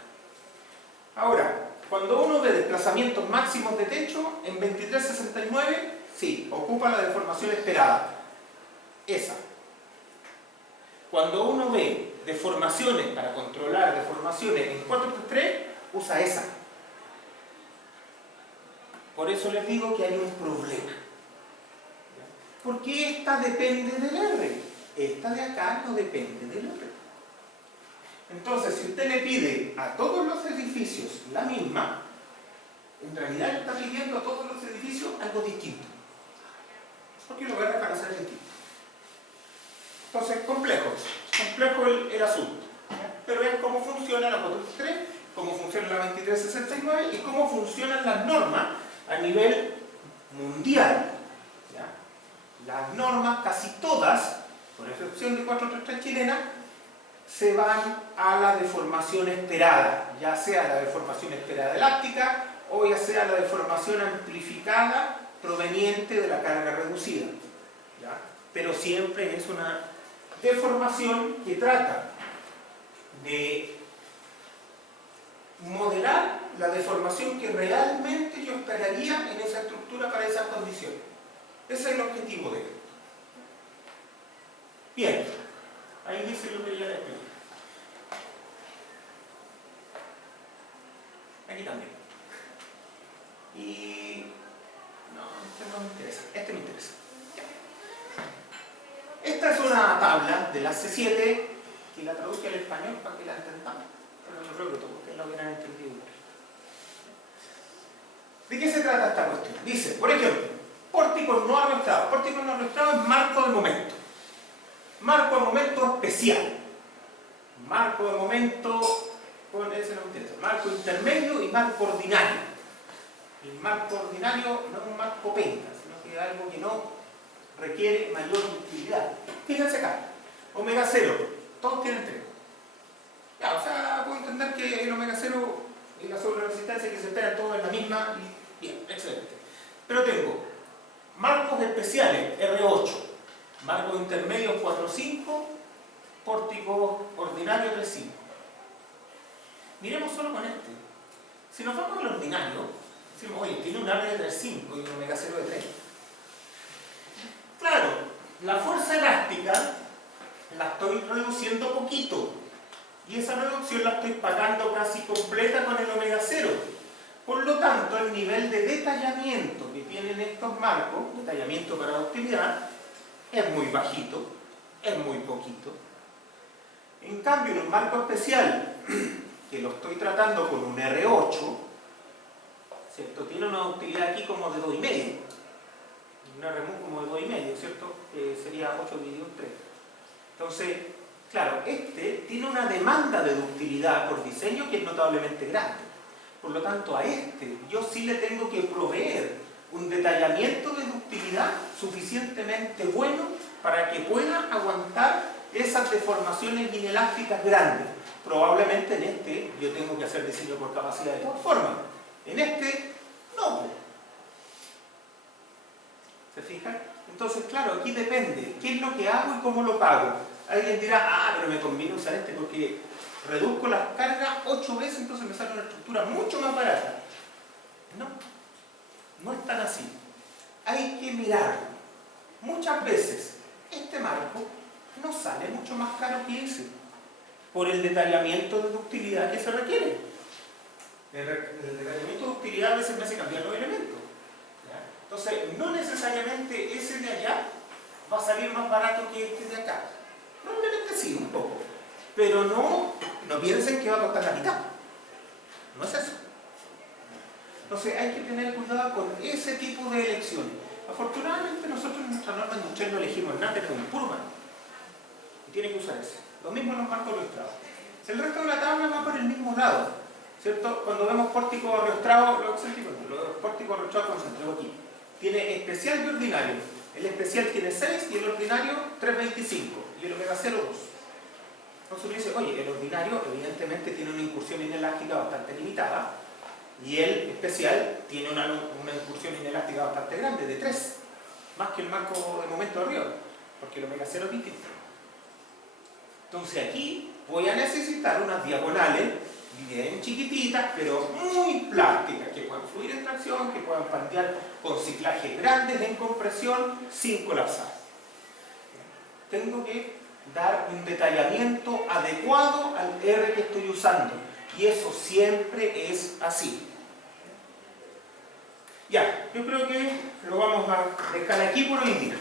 Ahora, cuando uno ve desplazamientos máximos de techo, en 2369, sí, ocupa la deformación esperada. Esa. Cuando uno ve deformaciones, para controlar deformaciones en 433, usa esa. Por eso les digo que hay un problema. Porque esta depende del R. Esta de acá no depende del R. Entonces, si usted le pide a todos los edificios la misma, en realidad le está pidiendo a todos los edificios algo distinto. Porque los R van a ser distintos. Entonces, complejo el asunto. Pero es cómo funciona la 433, cómo funciona la 2369 y cómo funcionan las normas a nivel mundial. ¿Ya? Las normas, casi todas, con excepción de 433 chilena, se van a la deformación esperada, ya sea la deformación esperada elástica o ya sea la deformación amplificada proveniente de la carga reducida. ¿Ya? Pero siempre es una deformación que trata de modelar la deformación que realmente yo esperaría en esa estructura para esas condiciones. Ese es el objetivo de esto. Bien, ahí dice lo que ya les expliqué. Aquí también. Y no, este no me interesa, este me interesa. Esta es una tabla de la C7 que la traduzco al español para que la entendamos, pero no creo que todos ustedes lo hubieran entendido. ¿De qué se trata esta cuestión? Dice, por ejemplo, pórtico no arrastrado. Pórtico no arrastrado es marco de momento. Marco de momento especial. Marco de momento, ese no me interesa. Marco intermedio y marco ordinario. El marco ordinario no es un marco penca, sino que es algo que no requiere mayor ductilidad. Fíjense acá, omega 0, todos tienen 3. Ya, o sea, puedo entender que el omega 0 y la sobreresistencia que se esperan todos en la misma, y bien, excelente. Pero tengo marcos especiales, R8, Marcos intermedios 4,5, pórtico ordinario 3,5. Miremos solo con este. Si nos vamos al ordinario, decimos, oye, tiene un área de 3,5 y un omega 0 de 3. Claro, la fuerza elástica la estoy reduciendo poquito. Y esa reducción la estoy pagando casi completa con el omega 0. Por lo tanto, el nivel de detallamiento que tienen estos marcos, detallamiento para ductilidad, es muy bajito, es muy poquito. En cambio, en un marco especial, que lo estoy tratando con un R8, ¿cierto? Tiene una ductilidad aquí como de 2,5. Un R como de 2,5, ¿cierto? Sería 8 dividido en 3. Entonces, claro, este tiene una demanda de ductilidad por diseño que es notablemente grande. Por lo tanto, a este yo sí le tengo que proveer un detallamiento de ductilidad suficientemente bueno para que pueda aguantar esas deformaciones inelásticas grandes. Probablemente en este yo tengo que hacer diseño por capacidad de todas formas. En este, no. ¿Se fijan? Entonces, claro, aquí depende qué es lo que hago y cómo lo pago. Alguien dirá, ah, pero me conviene usar este porque reduzco las cargas 8 veces, entonces me sale una estructura mucho más barata. No, no es tan así. Hay que mirarlo. Muchas veces este marco no sale mucho más caro que ese, por el detallamiento de ductilidad que se requiere. El detallamiento de ductilidad a veces me hace cambiar los elementos. ¿Ya? Entonces, no necesariamente ese de allá va a salir más barato que este de acá. Probablemente sí, un poco. Pero no piensen que va a costar la mitad. No es eso. Entonces hay que tener cuidado con ese tipo de elecciones. Afortunadamente nosotros en nuestra norma industrial no elegimos nada, tenemos un puro marco. Y tiene que usar ese. Lo mismo en los marcos riostrados. El resto de la tabla va por el mismo lado. ¿Cierto? Cuando vemos pórtico riostrado, los pórticos riostrados concéntricos aquí. Tiene especial y ordinario. El especial tiene 6 y el ordinario 3,25. Y el omega 0, 2. Entonces uno dice, oye, el ordinario evidentemente tiene una incursión inelástica bastante limitada y el especial tiene una incursión inelástica bastante grande, de 3, más que el marco de momento arriba, porque el omega 0 es distinto. Entonces aquí voy a necesitar unas diagonales bien chiquititas, pero muy plásticas, que puedan fluir en tracción, que puedan pandear con ciclajes grandes en compresión sin colapsar. Tengo que dar un detallamiento adecuado al R que estoy usando. Y eso siempre es así. Ya, yo creo que lo vamos a dejar aquí por hoy día.